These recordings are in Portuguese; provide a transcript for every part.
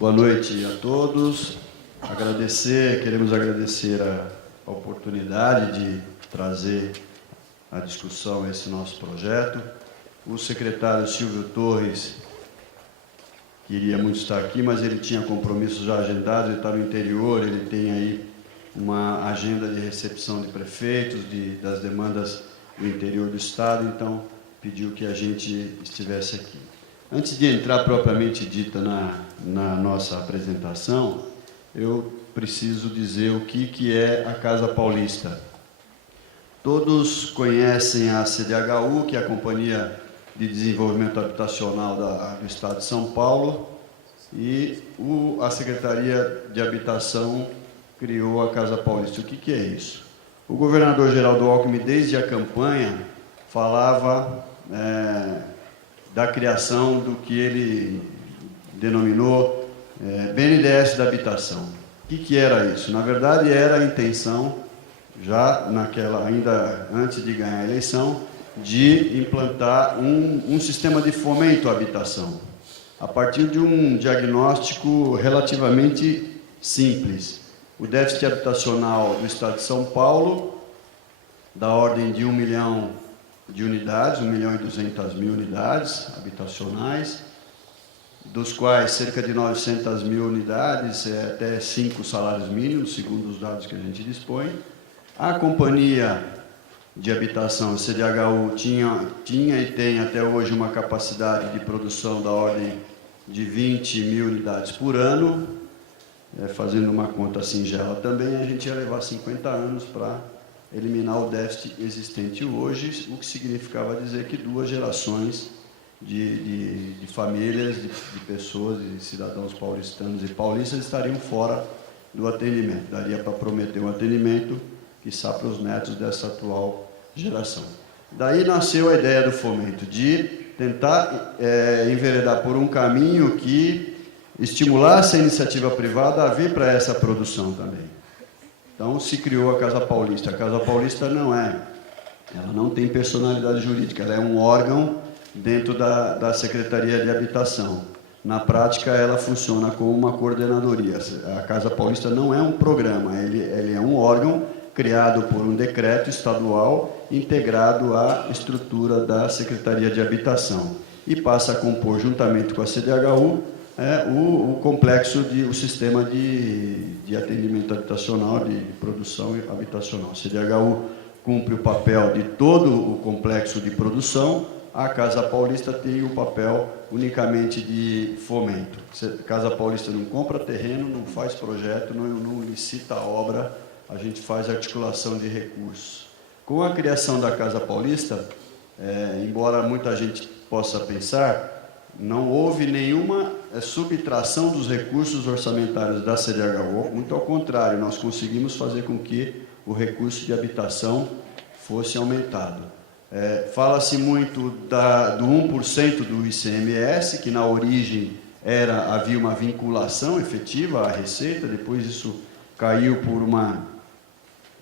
Boa noite a todos. Queremos agradecer a oportunidade de trazer à discussão esse nosso projeto. O secretário Silvio Torres queria muito estar aqui, mas ele tinha compromissos já agendados, ele está no interior, ele tem aí uma agenda de recepção de prefeitos, das demandas do interior do Estado, então pediu que a gente estivesse aqui. Antes de entrar propriamente dita na nossa apresentação, eu preciso dizer o que é a Casa Paulista. Todos conhecem a CDHU, que é a Companhia de Desenvolvimento Habitacional do Estado de São Paulo, e a Secretaria de Habitação criou a Casa Paulista. O que é isso? O governador Geraldo Alckmin, desde a campanha, falava da criação do que ele denominou BNDES da habitação. O que era isso? Na verdade, era a intenção, ainda antes de ganhar a eleição, de implantar um sistema de fomento à habitação, a partir de um diagnóstico relativamente simples. O déficit habitacional do Estado de São Paulo, da ordem de 1 milhão de unidades, 1.200.000 unidades habitacionais, dos quais cerca de 900.000 unidades é até 5 salários mínimos, segundo os dados que a gente dispõe. A Companhia de Habitação, a CDHU, tinha e tem até hoje uma capacidade de produção da ordem de 20.000 unidades por ano. Fazendo uma conta singela também, a gente ia levar 50 anos para eliminar o déficit existente hoje, o que significava dizer que 2 gerações de famílias, de pessoas, de cidadãos paulistanos e paulistas estariam fora do atendimento. Daria para prometer um atendimento, quiçá para os netos dessa atual geração. Daí nasceu a ideia do fomento, de tentar enveredar por um caminho que estimulasse a iniciativa privada a vir para essa produção também. Então, se criou a Casa Paulista. A Casa Paulista ela não tem personalidade jurídica, ela é um órgão dentro da Secretaria de Habitação. Na prática, ela funciona como uma coordenadoria. A Casa Paulista não é um programa, ele é um órgão criado por um decreto estadual integrado à estrutura da Secretaria de Habitação e passa a compor, juntamente com a CDHU, o sistema de atendimento habitacional, de produção habitacional. A CDHU cumpre o papel de todo o complexo de produção, a Casa Paulista tem o papel unicamente de fomento. A Casa Paulista não compra terreno, não faz projeto, não licita a obra, a gente faz articulação de recursos. Com a criação da Casa Paulista, embora muita gente possa pensar, não houve nenhuma subtração dos recursos orçamentários da CDHU, muito ao contrário, nós conseguimos fazer com que o recurso de habitação fosse aumentado. Fala-se muito do 1% do ICMS, que na origem havia uma vinculação efetiva à Receita, depois isso caiu por uma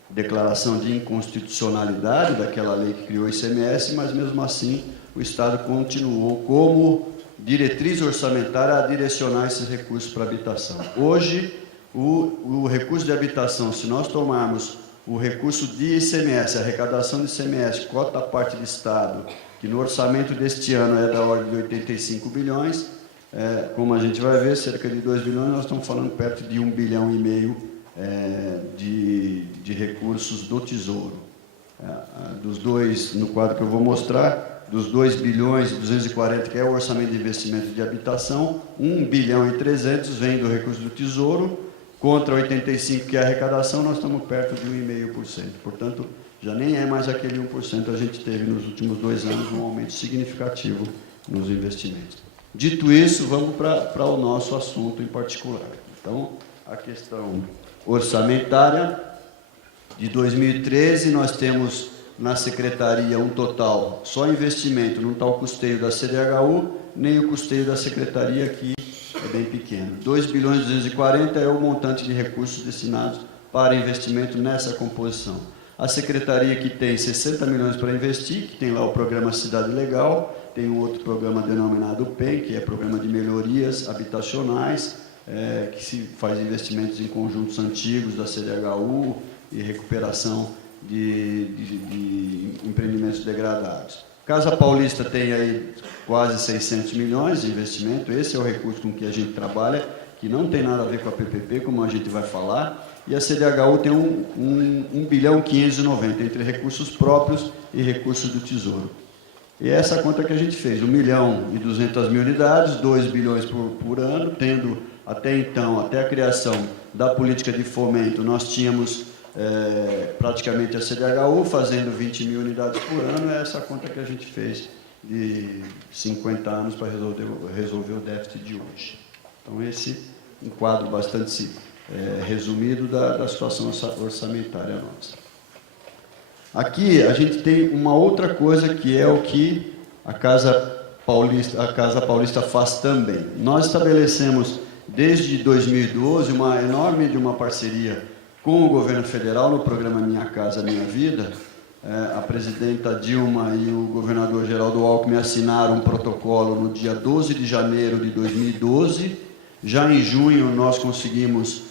declaração de inconstitucionalidade daquela lei que criou o ICMS, mas mesmo assim o Estado continuou como diretriz orçamentária a direcionar esses recursos para a habitação. Hoje, o recurso de habitação, se nós tomarmos o recurso de ICMS, a arrecadação de ICMS, cota a parte de Estado, que no orçamento deste ano é da ordem de 85 bilhões, como a gente vai ver, cerca de 2 bilhões, nós estamos falando perto de 1,5 bilhão de recursos do Tesouro. Dos dois, no quadro que eu vou mostrar, dos 2 bilhões e 240, que é o orçamento de investimento de habitação, 1 bilhão e 300 vem do recurso do Tesouro, contra 85, que é a arrecadação, nós estamos perto de 1,5%. Portanto, já nem é mais aquele 1%, a gente teve nos últimos 2 anos um aumento significativo nos investimentos. Dito isso, vamos para o nosso assunto em particular. Então, a questão orçamentária, de 2013, nós temos na Secretaria um total, só investimento, não está o custeio da CDHU, nem o custeio da Secretaria, que é bem pequeno. 2 bilhões e 240 é o montante de recursos destinados para investimento nessa composição. A Secretaria, que tem 60 milhões para investir, que tem lá o programa Cidade Legal, tem um outro programa denominado PEM, que é Programa de Melhorias Habitacionais, que se faz investimentos em conjuntos antigos da CDHU e recuperação de empreendimentos degradados. Casa Paulista tem aí quase 600 milhões de investimento, esse é o recurso com que a gente trabalha, que não tem nada a ver com a PPP, como a gente vai falar, e a CDHU tem 1 bilhão 590 entre recursos próprios e recursos do Tesouro. E essa é a conta que a gente fez, 1 milhão e 200 mil unidades, 2 bilhões por ano, tendo até então, até a criação da política de fomento, nós tínhamos praticamente a CDHU fazendo 20 mil unidades por ano, é essa conta que a gente fez de 50 anos para resolver o déficit de hoje. Então, esse é um quadro bastante resumido da situação orçamentária nossa. Aqui a gente tem uma outra coisa que é o que a Casa Paulista faz também. Nós estabelecemos desde 2012 uma parceria com o governo federal no programa Minha Casa Minha Vida. A presidenta Dilma e o governador Geraldo Alckmin assinaram um protocolo no dia 12 de janeiro de 2012. Já em junho nós conseguimos,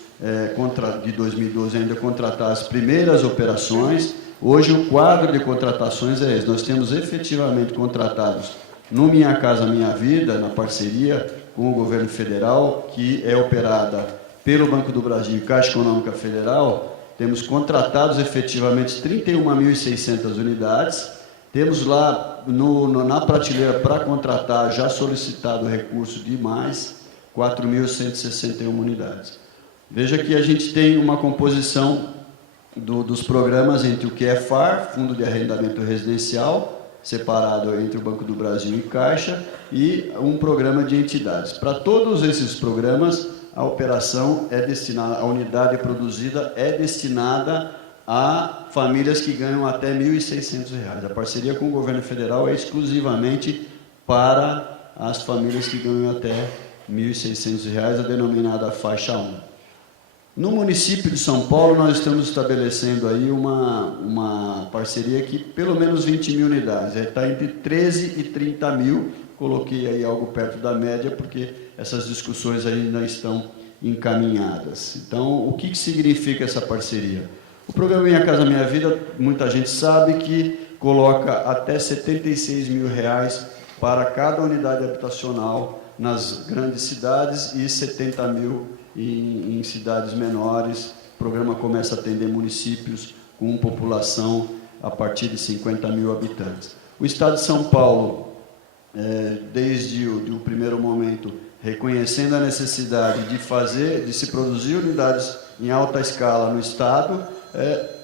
de 2012 ainda, contratar as primeiras operações. Hoje o quadro de contratações é esse. Nós temos efetivamente contratados no Minha Casa Minha Vida, na parceria com o governo federal, que é operada pelo Banco do Brasil e Caixa Econômica Federal, temos contratados efetivamente 31.600 unidades, temos lá na prateleira para contratar, já solicitado recurso de mais 4.161 unidades. Veja que a gente tem uma composição dos programas entre o que é FAR, Fundo de Arrendamento Residencial, separado entre o Banco do Brasil e Caixa, e um programa de entidades. Para todos esses programas, a operação é destinada, a unidade produzida é destinada a famílias que ganham até R$ 1.600. A parceria com o governo federal é exclusivamente para as famílias que ganham até R$ 1.600, a denominada faixa 1. No município de São Paulo, nós estamos estabelecendo aí uma parceria que pelo menos 20 mil unidades, está entre 13 e 30 mil, coloquei aí algo perto da média, porque essas discussões ainda estão encaminhadas. Então, o que significa essa parceria? O programa Minha Casa Minha Vida, muita gente sabe que coloca até R$ 76 mil para cada unidade habitacional nas grandes cidades e 70 mil em cidades menores. O programa começa a atender municípios com população a partir de 50 mil habitantes. O Estado de São Paulo, desde o primeiro momento, reconhecendo a necessidade de se produzir unidades em alta escala no Estado,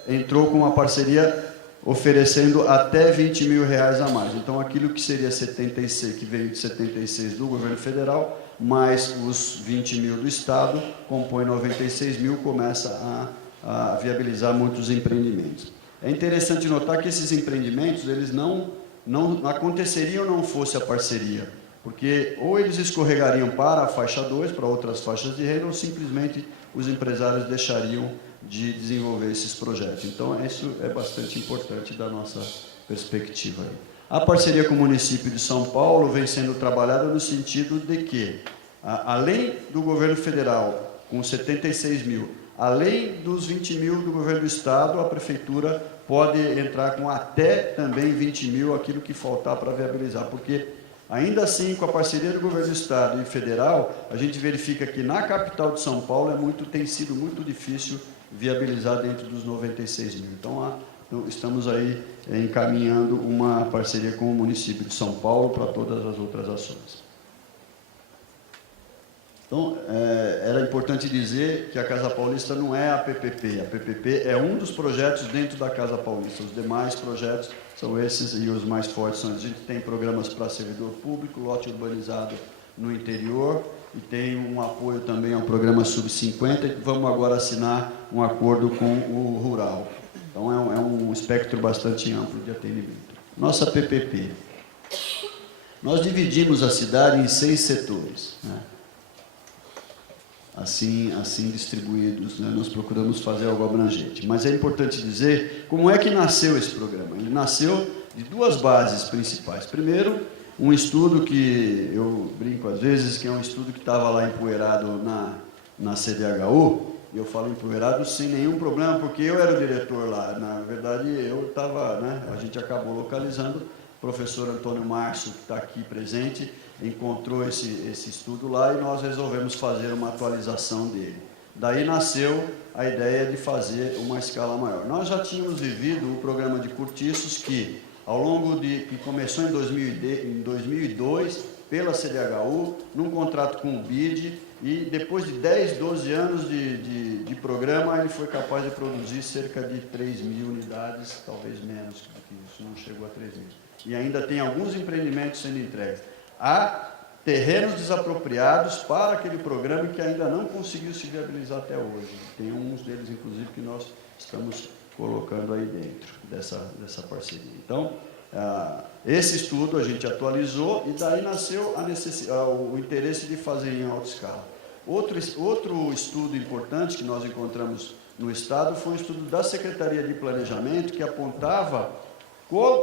entrou com uma parceria oferecendo até R$ 20 mil a mais. Então, aquilo que seria 76, que veio de 76 do governo federal, mais os 20 mil do Estado, compõe 96 mil, começa a viabilizar muitos empreendimentos. É interessante notar que esses empreendimentos, eles não aconteceriam não fosse a parceria, porque ou eles escorregariam para a faixa 2, para outras faixas de renda, ou simplesmente os empresários deixariam de desenvolver esses projetos. Então, isso é bastante importante da nossa perspectiva aí. A parceria com o município de São Paulo vem sendo trabalhada no sentido de que, além do governo federal, com 76 mil, além dos 20 mil do governo do Estado, a Prefeitura pode entrar com até também 20 mil, aquilo que faltar para viabilizar, porque, ainda assim, com a parceria do governo do Estado e federal, a gente verifica que na capital de São Paulo tem sido muito difícil viabilizar dentro dos 96 mil. Então, estamos aí encaminhando uma parceria com o município de São Paulo para todas as outras ações. Então, era importante dizer que a Casa Paulista não é a PPP. A PPP é um dos projetos dentro da Casa Paulista. Os demais projetos são esses e os mais fortes são. A gente tem programas para servidor público, lote urbanizado no interior, e tem um apoio também ao programa Sub-50, e vamos agora assinar um acordo com o Rural. Então, é um espectro bastante amplo de atendimento. Nossa PPP. Nós dividimos a cidade em 6 setores, né? Assim distribuídos, né? Nós procuramos fazer algo abrangente. Mas é importante dizer como é que nasceu esse programa. Ele nasceu de 2 bases principais. Primeiro, um estudo que eu brinco às vezes, que é um estudo que estava lá empoeirado na CDHU, e eu falo empoeirado sem nenhum problema, porque eu era o diretor lá. Na verdade, eu estava, né, a gente acabou localizando, o professor Antônio Márcio, que está aqui presente, encontrou esse estudo lá e nós resolvemos fazer uma atualização dele. Daí nasceu a ideia de fazer uma escala maior. Nós já tínhamos vivido o programa de cortiços que, ao longo que começou em 2002, pela CDHU, num contrato com o BID, e depois de 10, 12 anos de programa, ele foi capaz de produzir cerca de 3.000 unidades, talvez menos do que isso, não chegou a 3.000. E ainda tem alguns empreendimentos sendo entregues. Há terrenos desapropriados para aquele programa que ainda não conseguiu se viabilizar até hoje. Tem uns deles, inclusive, que nós estamos colocando aí dentro dessa parceria. Então, esse estudo a gente atualizou e daí nasceu o interesse de fazer em alta escala. Outro estudo importante que nós encontramos no Estado foi um estudo da Secretaria de Planejamento que apontava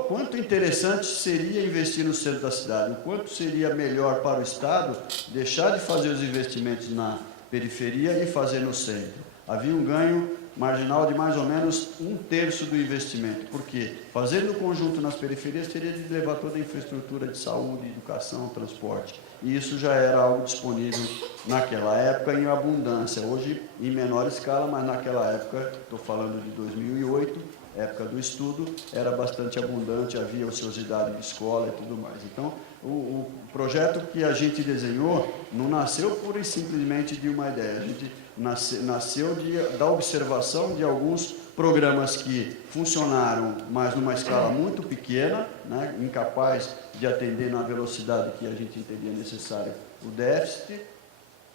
quanto interessante seria investir no centro da cidade, o quanto seria melhor para o Estado deixar de fazer os investimentos na periferia e fazer no centro. Havia um ganho marginal de mais ou menos 1/3 do investimento, porque fazendo no conjunto nas periferias teria de levar toda a infraestrutura de saúde, educação, transporte, e isso já era algo disponível naquela época em abundância, hoje em menor escala, mas naquela época, estou falando de 2008, época do estudo, era bastante abundante, havia ociosidade de escola e tudo mais. Então, o projeto que a gente desenhou não nasceu pura e simplesmente de uma ideia, a gente nasceu da observação de alguns programas que funcionaram, mas numa escala muito pequena, né, incapaz de atender na velocidade que a gente entendia necessária o déficit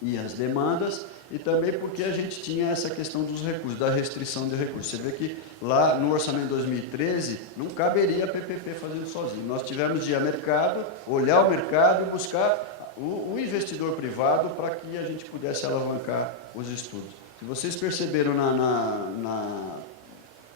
e as demandas, e também porque a gente tinha essa questão dos recursos, da restrição de recursos. Você vê que lá no orçamento de 2013 não caberia a PPP fazendo sozinho. Nós tivemos de ir ao mercado, olhar o mercado e buscar o investidor privado para que a gente pudesse alavancar os estudos. Se vocês perceberam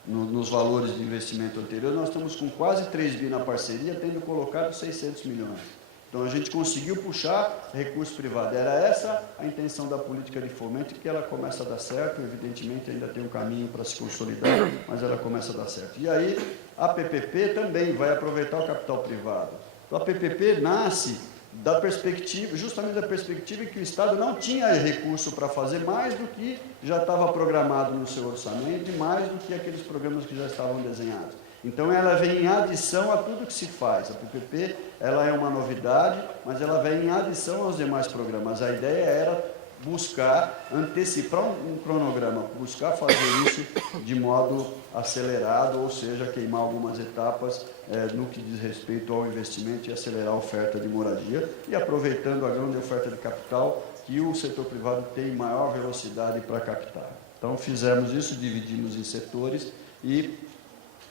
nos valores de investimento anterior, nós estamos com quase 3 bi na parceria, tendo colocado 600 milhões. Então, a gente conseguiu puxar recurso privado. Era essa a intenção da política de fomento, que ela começa a dar certo, evidentemente ainda tem um caminho para se consolidar, mas ela começa a dar certo. E aí, a PPP também vai aproveitar o capital privado. Então, a PPP nasce da perspectiva, justamente da perspectiva que o Estado não tinha recurso para fazer mais do que já estava programado no seu orçamento e mais do que aqueles programas que já estavam desenhados. Então, ela vem em adição a tudo que se faz. A PPP, ela é uma novidade, mas ela vem em adição aos demais programas. A ideia era buscar, antecipar um cronograma, buscar fazer isso de modo acelerado, ou seja, queimar algumas etapas no que diz respeito ao investimento e acelerar a oferta de moradia, e aproveitando a grande oferta de capital que o setor privado tem maior velocidade para captar. Então, fizemos isso, dividimos em setores e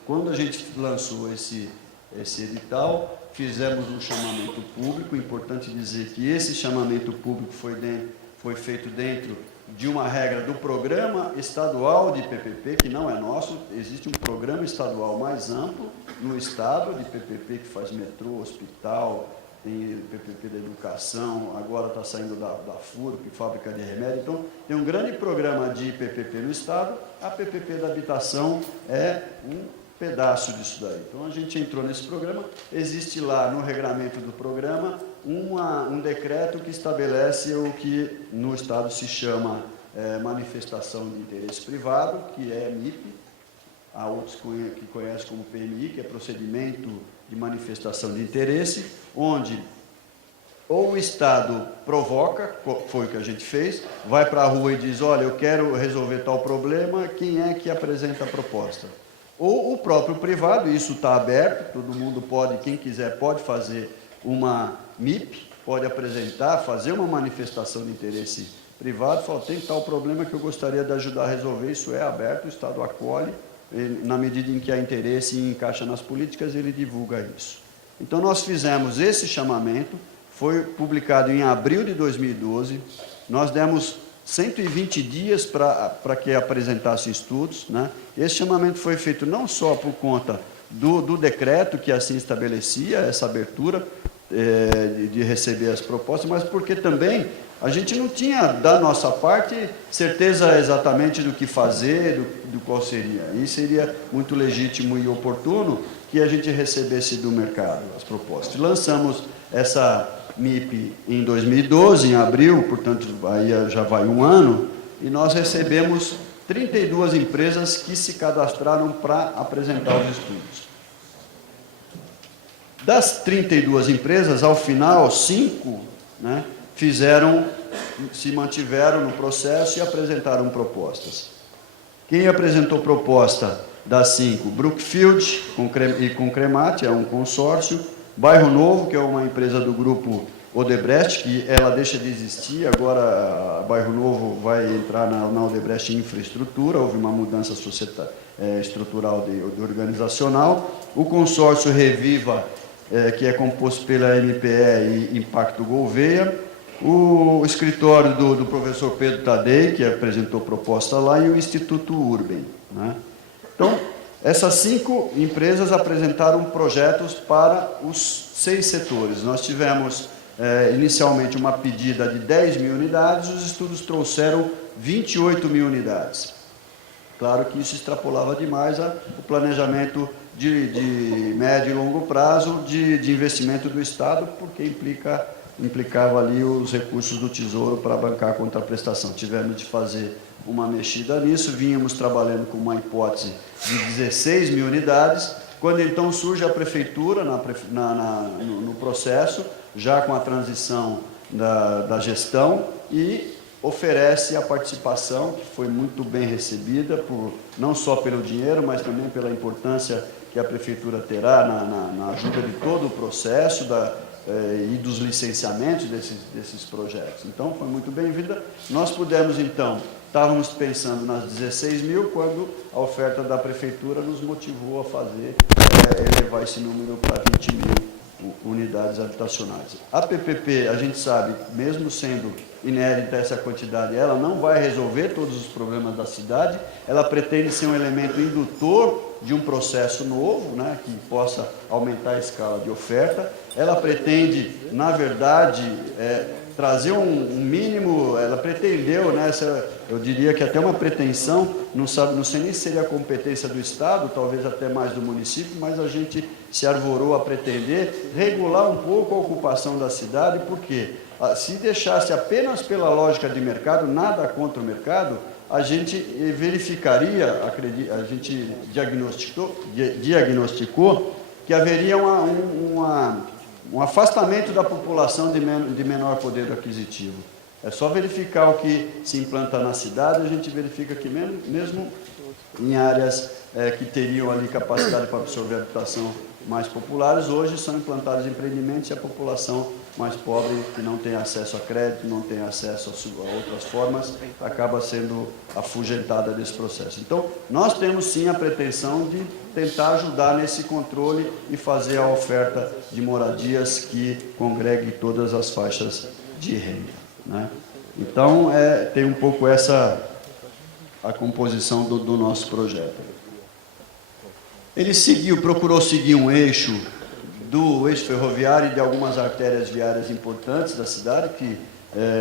quando a gente lançou esse edital, fizemos um chamamento público. Importante dizer que esse chamamento público foi feito dentro de uma regra do programa estadual de PPP, que não é nosso. Existe um programa estadual mais amplo no estado de PPP, que faz metrô, hospital, tem PPP da educação, agora está saindo da FURO, que é fábrica de remédio. Então, tem um grande programa de PPP no estado. A PPP da habitação é um pedaço disso daí. Então, a gente entrou nesse programa, existe lá no regramento do programa um decreto que estabelece o que no Estado se chama manifestação de interesse privado, que é MIP, há outros que conhecem como PMI, que é procedimento de manifestação de interesse, onde ou o Estado provoca, foi o que a gente fez, vai para a rua e diz, olha, eu quero resolver tal problema, quem é que apresenta a proposta? Ou o próprio privado, isso está aberto, todo mundo pode, quem quiser pode fazer uma MIP, pode apresentar, fazer uma manifestação de interesse privado, fala, tem tal problema que eu gostaria de ajudar a resolver, isso é aberto, o Estado acolhe, na medida em que há interesse e encaixa nas políticas, ele divulga isso. Então, nós fizemos esse chamamento, foi publicado em abril de 2012, nós demos 120 dias para que apresentasse estudos, né? Esse chamamento foi feito não só por conta do decreto que assim estabelecia essa abertura, de receber as propostas, mas porque também a gente não tinha, da nossa parte, certeza exatamente do que fazer, do qual seria. E seria muito legítimo e oportuno que a gente recebesse do mercado as propostas. Lançamos essa MIP em 2012, em abril, portanto, aí já vai um ano, e nós recebemos 32 empresas que se cadastraram para apresentar os estudos. Das 32 empresas, ao final, 5, né, se mantiveram no processo e apresentaram propostas. Quem apresentou proposta das 5? Brookfield e Concremat, é um consórcio. Bairro Novo, que é uma empresa do grupo Odebrecht, que ela deixa de existir, agora a Bairro Novo vai entrar na Odebrecht Infraestrutura, houve uma mudança estrutural de organizacional. O consórcio Reviva, que é composto pela MPE e Impacto Gouveia, o escritório do professor Pedro Tadei, que apresentou proposta lá, e o Instituto Urben, né? Então, essas 5 empresas apresentaram projetos para os 6 setores. Nós tivemos, inicialmente, uma pedida de 10 mil unidades, os estudos trouxeram 28 mil unidades. Claro que isso extrapolava demais o planejamento de médio e longo prazo de investimento do Estado, porque implicava ali os recursos do Tesouro para bancar a contraprestação. Tivemos de fazer uma mexida nisso, vínhamos trabalhando com uma hipótese de 16 mil unidades, quando então surge a Prefeitura no processo, já com a transição da gestão, e oferece a participação, que foi muito bem recebida, não só pelo dinheiro, mas também pela importância que a Prefeitura terá na ajuda de todo o processo e dos licenciamentos desses projetos. Então, foi muito bem-vinda. Nós pudemos, então, estávamos pensando nas 16 mil, quando a oferta da Prefeitura nos motivou a elevar esse número para 20 mil unidades habitacionais. A PPP, a gente sabe, mesmo sendo inédita essa quantidade, ela não vai resolver todos os problemas da cidade, ela pretende ser um elemento indutor de um processo novo, né, que possa aumentar a escala de oferta. Ela pretende, na verdade, trazer um mínimo, ela pretendeu, né, eu diria que até uma pretensão, não sei nem se seria a competência do Estado, talvez até mais do município, mas a gente se arvorou a pretender regular um pouco a ocupação da cidade, porque se deixasse apenas pela lógica de mercado, nada contra o mercado, a gente verificaria, a gente diagnosticou que haveria um afastamento da população de menor poder aquisitivo. É só verificar o que se implanta na cidade, a gente verifica que mesmo em áreas que teriam ali capacidade para absorver a habitação mais populares, hoje são implantados empreendimentos e a população mais pobre, que não tem acesso a crédito, não tem acesso a outras formas, acaba sendo afugentada desse processo. Então, nós temos sim a pretensão de tentar ajudar nesse controle e fazer a oferta de moradias que congregue todas as faixas de renda, né? Então, tem um pouco a composição do nosso projeto. Ele procurou seguir um eixo ferroviário e de algumas artérias viárias importantes da cidade, que,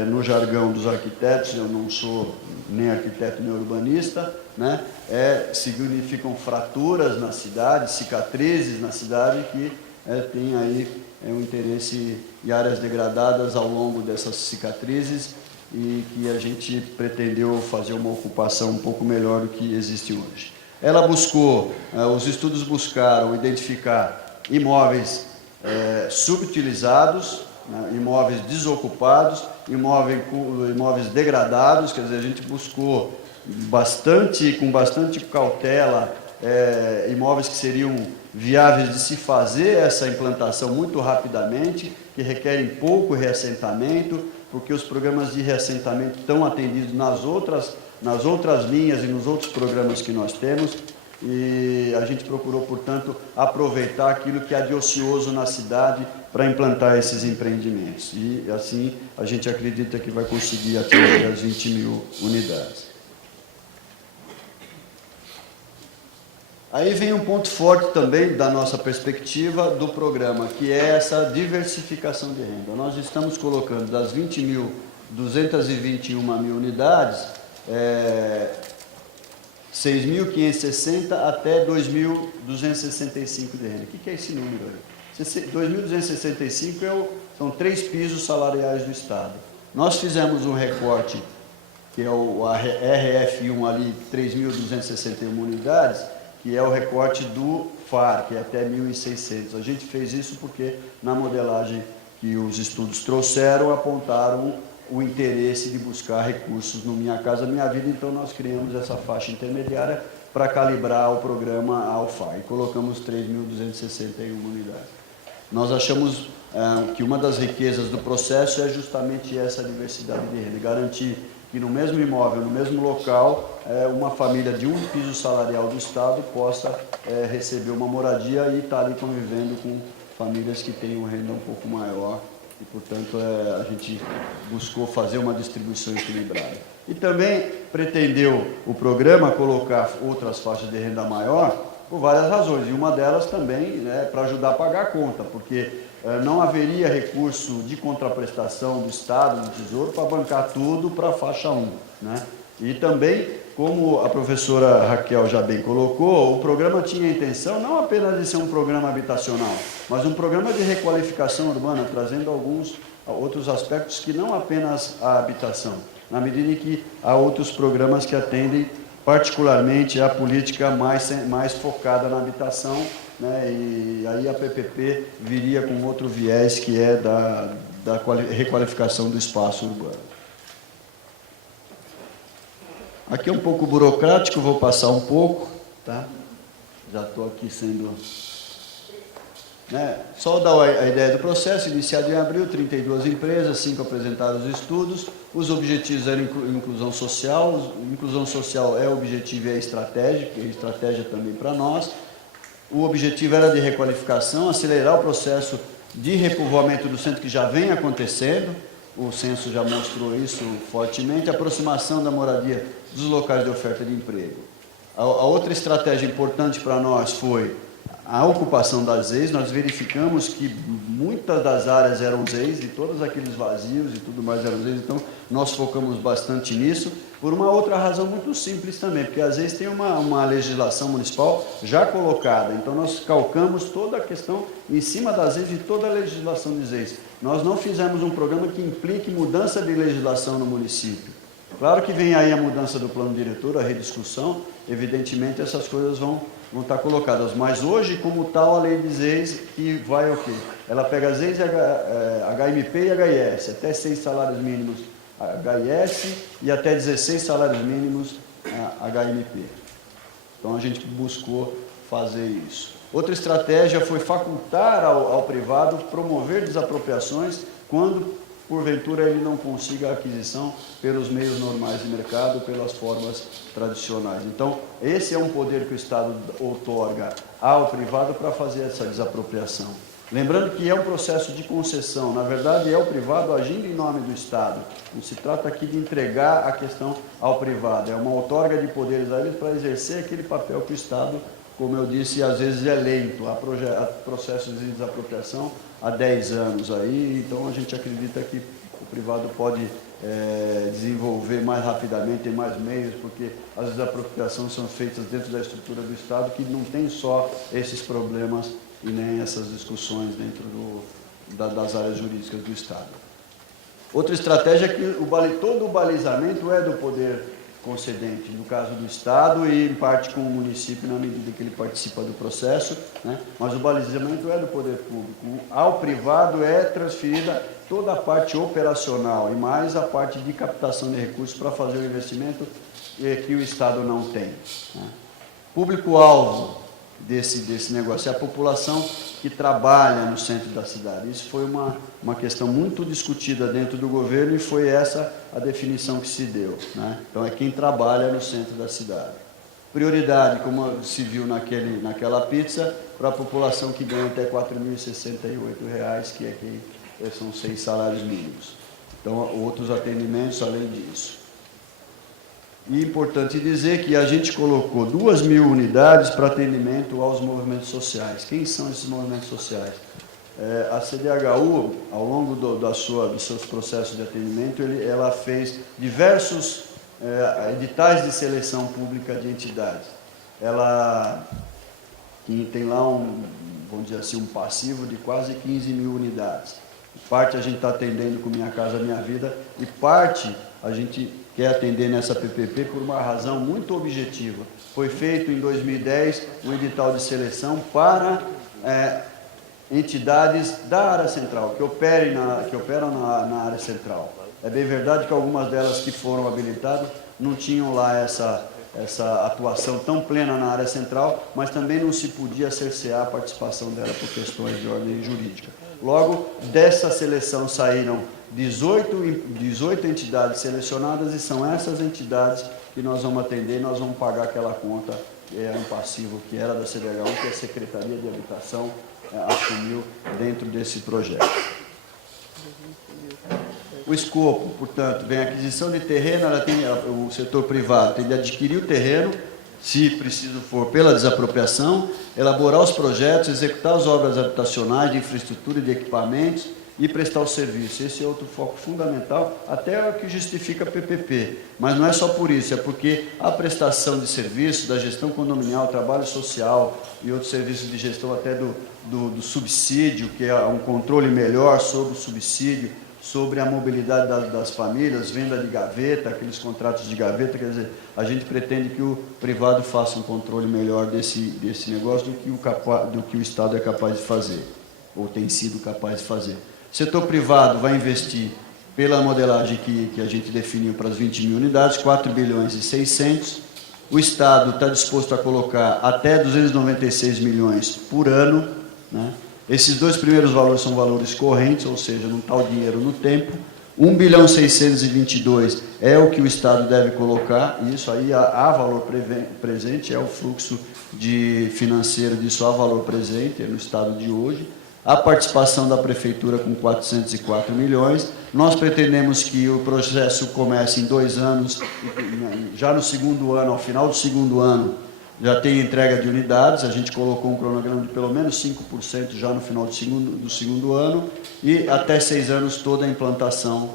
no jargão dos arquitetos, eu não sou nem arquiteto nem urbanista, né, significam fraturas na cidade, cicatrizes na cidade, que tem aí um interesse em áreas degradadas ao longo dessas cicatrizes, e que a gente pretendeu fazer uma ocupação um pouco melhor do que existe hoje. Os estudos buscaram identificar imóveis subutilizados, né, imóveis desocupados, imóveis degradados, quer dizer, a gente buscou com bastante cautela imóveis que seriam viáveis de se fazer essa implantação muito rapidamente, que requerem pouco reassentamento, porque os programas de reassentamento estão atendidos nas outras linhas e nos outros programas que nós temos, e a gente procurou, portanto, aproveitar aquilo que há de ocioso na cidade para implantar esses empreendimentos. E, assim, a gente acredita que vai conseguir atingir as 20 mil unidades. Aí vem um ponto forte também da nossa perspectiva do programa, que é essa diversificação de renda. Nós estamos colocando das 221 mil unidades, 6.560 até 2.265 de renda. O que é esse número aí? 2.265 são 3 pisos salariais do Estado. Nós fizemos um recorte, que é o RF1 ali, 3.261 unidades, que é o recorte do FAR, que é até 1.600. A gente fez isso porque na modelagem que os estudos trouxeram, apontaram o interesse de buscar recursos no Minha Casa Minha Vida, então nós criamos essa faixa intermediária para calibrar o programa ao FAR e colocamos 3.261 unidades. Nós achamos que uma das riquezas do processo é justamente essa diversidade de renda, garantir que no mesmo imóvel, no mesmo local, uma família de um piso salarial do Estado possa receber uma moradia e estar ali convivendo com famílias que têm uma renda um pouco maior e, portanto, a gente buscou fazer uma distribuição equilibrada. E também pretendeu o programa colocar outras faixas de renda maior por várias razões, e uma delas também para ajudar a pagar a conta, porque não haveria recurso de contraprestação do Estado, do Tesouro, para bancar tudo para a faixa 1. Né? E também, como a professora Raquel já bem colocou, o programa tinha a intenção não apenas de ser um programa habitacional, mas um programa de requalificação urbana, trazendo alguns outros aspectos que não apenas a habitação, na medida em que há outros programas que atendem particularmente a política mais focada na habitação, né? E aí a PPP viria com outro viés, que é da requalificação do espaço urbano. Aqui é um pouco burocrático, vou passar um pouco, tá? Já estou aqui sendo... Só dar a ideia do processo, iniciado em abril, 32 empresas, 5 apresentaram os estudos, os objetivos eram inclusão social é objetivo e é estratégia também para nós. O objetivo era de requalificação, acelerar o processo de repovoamento do centro que já vem acontecendo, o censo já mostrou isso fortemente, aproximação da moradia dos locais de oferta de emprego. A outra estratégia importante para nós foi a ocupação das EIs. Nós verificamos que muitas das áreas eram EIs, e todos aqueles vazios e tudo mais eram EIs, então nós focamos bastante nisso, por uma outra razão muito simples também, porque às vezes tem uma legislação municipal já colocada, então nós calcamos toda a questão em cima das EIs e toda a legislação dos EIs. Nós não fizemos um programa que implique mudança de legislação no município. Claro que vem aí a mudança do plano diretor, a rediscussão, evidentemente essas coisas vão estar colocadas, mas hoje, como tal, a lei diz EIs que vai o quê? Ela pega as EIs, HMP e HIS, até 6 salários mínimos HIS e até 16 salários mínimos HMP. Então a gente buscou fazer isso. Outra estratégia foi facultar ao privado promover desapropriações quando, porventura, ele não consiga a aquisição pelos meios normais de mercado, pelas formas tradicionais. Então, esse é um poder que o Estado outorga ao privado para fazer essa desapropriação. Lembrando que é um processo de concessão, na verdade é o privado agindo em nome do Estado. Não se trata aqui de entregar a questão ao privado, é uma outorga de poderes a eles para exercer aquele papel que o Estado, como eu disse, às vezes é lento, há processos de desapropriação há 10 anos aí, então a gente acredita que o privado pode desenvolver mais rapidamente, tem mais meios, porque as desapropriações são feitas dentro da estrutura do Estado, que não tem só esses problemas e nem essas discussões dentro das áreas jurídicas do Estado. Outra estratégia é que todo o balizamento é do poder concedente, no caso do Estado e, em parte, com o município, na medida que ele participa do processo, né? Mas o balizamento é do poder público. Ao privado é transferida toda a parte operacional e mais a parte de captação de recursos para fazer o investimento que o Estado não tem. Né? Público-alvo desse negócio é a população que trabalha no centro da cidade. Isso foi uma questão muito discutida dentro do governo e foi essa a definição que se deu. Né? Então, é quem trabalha no centro da cidade. Prioridade, como se viu naquela pizza, para a população que ganha até R$ 4.068, que são 6 salários mínimos. Então, outros atendimentos além disso. E importante dizer que a gente colocou 2.000 unidades para atendimento aos movimentos sociais. Quem são esses movimentos sociais? A CDHU, ao longo dos seus processos de atendimento, ela fez diversos editais de seleção pública de entidades. Ela tem lá vamos dizer assim, um passivo de quase 15.000 unidades. Parte a gente está atendendo com Minha Casa Minha Vida e parte a gente quer atender nessa PPP por uma razão muito objetiva. Foi feito em 2010 um edital de seleção para entidades da área central, que operam na área central. É bem verdade que algumas delas que foram habilitadas não tinham lá essa atuação tão plena na área central, mas também não se podia cercear a participação dela por questões de ordem jurídica. Logo, dessa seleção saíram 18 entidades selecionadas e são essas entidades que nós vamos atender e nós vamos pagar aquela conta, um passivo que era da CDHU, que a Secretaria de Habitação assumiu dentro desse projeto. O escopo, portanto, vem a aquisição de terreno, o setor privado tem de adquirir o terreno, se preciso for, pela desapropriação, elaborar os projetos, executar as obras habitacionais, de infraestrutura e de equipamentos e prestar o serviço. Esse é outro foco fundamental, até o que justifica a PPP. Mas não é só por isso, é porque a prestação de serviço, da gestão condominial, trabalho social e outros serviços de gestão até do subsídio, que é um controle melhor sobre o subsídio, sobre a mobilidade das famílias, venda de gaveta, aqueles contratos de gaveta, quer dizer, a gente pretende que o privado faça um controle melhor desse negócio do que o Estado é capaz de fazer, ou tem sido capaz de fazer. O setor privado vai investir, pela modelagem que a gente definiu para as 20.000 unidades, 4 bilhões e 600. O Estado está disposto a colocar até 296 milhões por ano, né? Esses dois primeiros valores são valores correntes, ou seja, não está o dinheiro no tempo. 1 bilhão 622 é o que o Estado deve colocar, e isso aí há valor presente, é o fluxo financeiro disso, há valor presente, é no Estado de hoje. A participação da Prefeitura com 404 milhões. Nós pretendemos que o processo comece em 2 anos, já no segundo ano, ao final do segundo ano, já tem entrega de unidades, a gente colocou um cronograma de pelo menos 5% já no final do segundo ano, e até 6 anos toda a implantação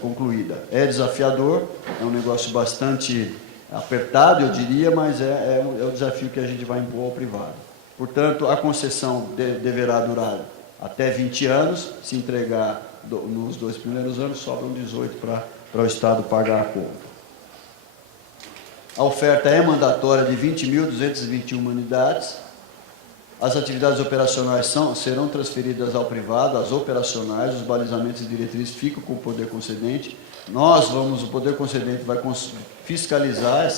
concluída. É desafiador, é um negócio bastante apertado, eu diria, mas é o desafio que a gente vai impor ao privado. Portanto, a concessão deverá durar até 20 anos, se entregar nos 2 primeiros anos, sobram 18 para o Estado pagar a conta. A oferta é mandatória de 20.221 unidades. As atividades operacionais serão transferidas ao privado, as operacionais, os balizamentos e diretrizes ficam com o poder concedente. O poder concedente vai fiscalizar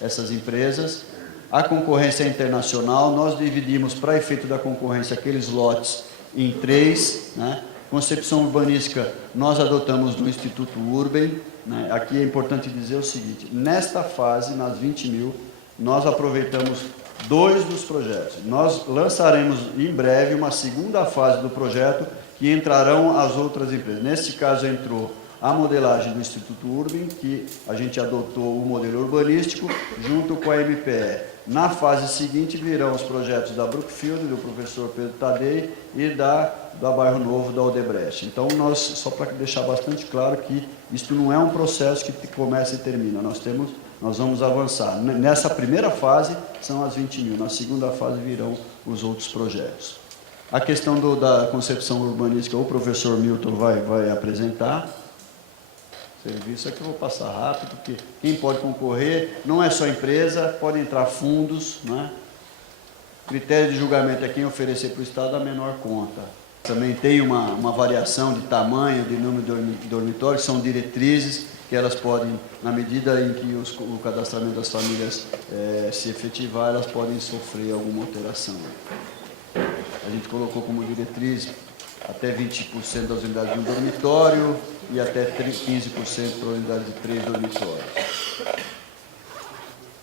essas empresas. A concorrência é internacional, nós dividimos, para efeito da concorrência, aqueles lotes em 3, né? Concepção urbanística, nós adotamos do Instituto Urban, né? Aqui é importante dizer o seguinte, nesta fase, nas 20.000, nós aproveitamos 2 dos projetos. Nós lançaremos em breve uma segunda fase do projeto, que entrarão as outras empresas. Neste caso, entrou a modelagem do Instituto Urban, que a gente adotou o modelo urbanístico, junto com a MPE. Na fase seguinte virão os projetos da Brookfield, do professor Pedro Tadei, e da Bairro Novo, da Odebrecht. Então, só para deixar bastante claro que isto não é um processo que começa e termina, nós vamos avançar. Nessa primeira fase são as 20.000, na segunda fase virão os outros projetos. A questão da concepção urbanística, o professor Milton vai apresentar. Serviço aqui eu vou passar rápido, porque quem pode concorrer não é só empresa, podem entrar fundos, né? Critério de julgamento é quem oferecer para o Estado a menor conta. Também tem uma variação de tamanho, de número de dormitórios, são diretrizes que elas podem, na medida em que o cadastramento das famílias se efetivar, elas podem sofrer alguma alteração. A gente colocou como diretriz até 20% das unidades de um dormitório e até 15% para unidade de 3 dormitórios.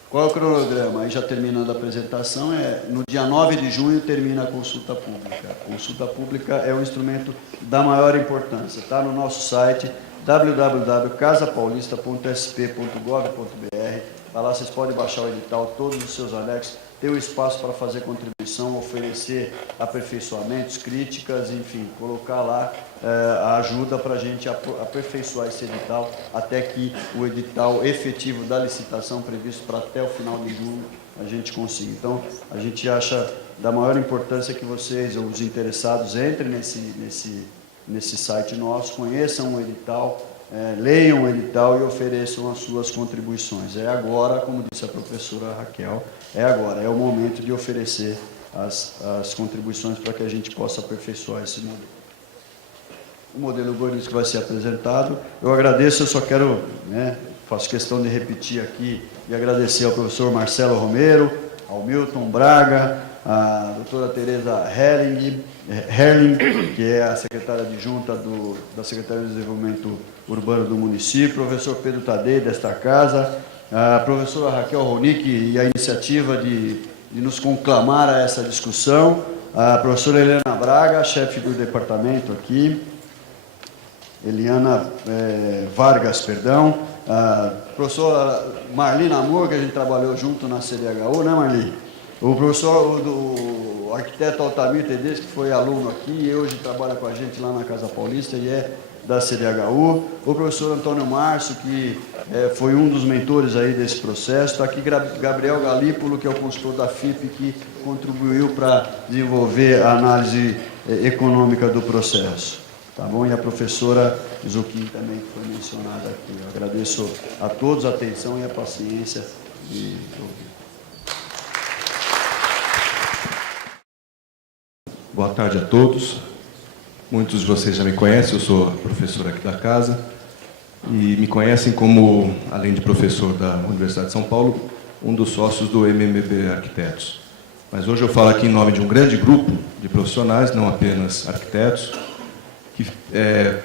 Qual é o cronograma? Aí já terminando a apresentação, no dia 9 de junho termina a consulta pública. A consulta pública é um instrumento da maior importância. Está no nosso site, www.casapaulista.sp.gov.br. Lá vocês podem baixar o edital, todos os seus anexos, ter o espaço para fazer contribuição, oferecer aperfeiçoamentos, críticas, enfim, colocar lá a ajuda para a gente aperfeiçoar esse edital, até que o edital efetivo da licitação previsto para até o final de julho a gente consiga. Então, a gente acha da maior importância que vocês, os interessados, entrem nesse site nosso, conheçam o edital, leiam o edital e ofereçam as suas contribuições. É agora, como disse a professora Raquel, é o momento de oferecer as contribuições para que a gente possa aperfeiçoar esse modelo. O modelo urbanístico vai ser apresentado. Eu agradeço, eu só quero, faço questão de repetir aqui e agradecer ao professor Marcelo Romero, ao Milton Braga, a doutora Tereza Herling, que é a secretária adjunta da Secretaria de Desenvolvimento Urbano do município, professor Pedro Tadei, desta casa, a professora Raquel Ronick e a iniciativa de nos conclamar a essa discussão, a professora Helena Braga, chefe do departamento aqui, Eliana Vargas, perdão, a professora Marli Namur, que a gente trabalhou junto na CDHU, né, Marli? O professor, o arquiteto Altamir Tedeschi, que foi aluno aqui e hoje trabalha com a gente lá na Casa Paulista e é da CDHU. O professor Antônio Márcio, que foi um dos mentores aí desse processo. Está aqui Gabriel Galípolo, que é o consultor da FIP, que contribuiu para desenvolver a análise econômica do processo. Tá bom? E a professora Zucchini também, que foi mencionada aqui. Eu agradeço a todos a atenção e a paciência de ouvir. Boa tarde a todos. Muitos de vocês já me conhecem, eu sou professor aqui da casa e me conhecem como, além de professor da Universidade de São Paulo, um dos sócios do MMB Arquitetos. Mas hoje eu falo aqui em nome de um grande grupo de profissionais, não apenas arquitetos, que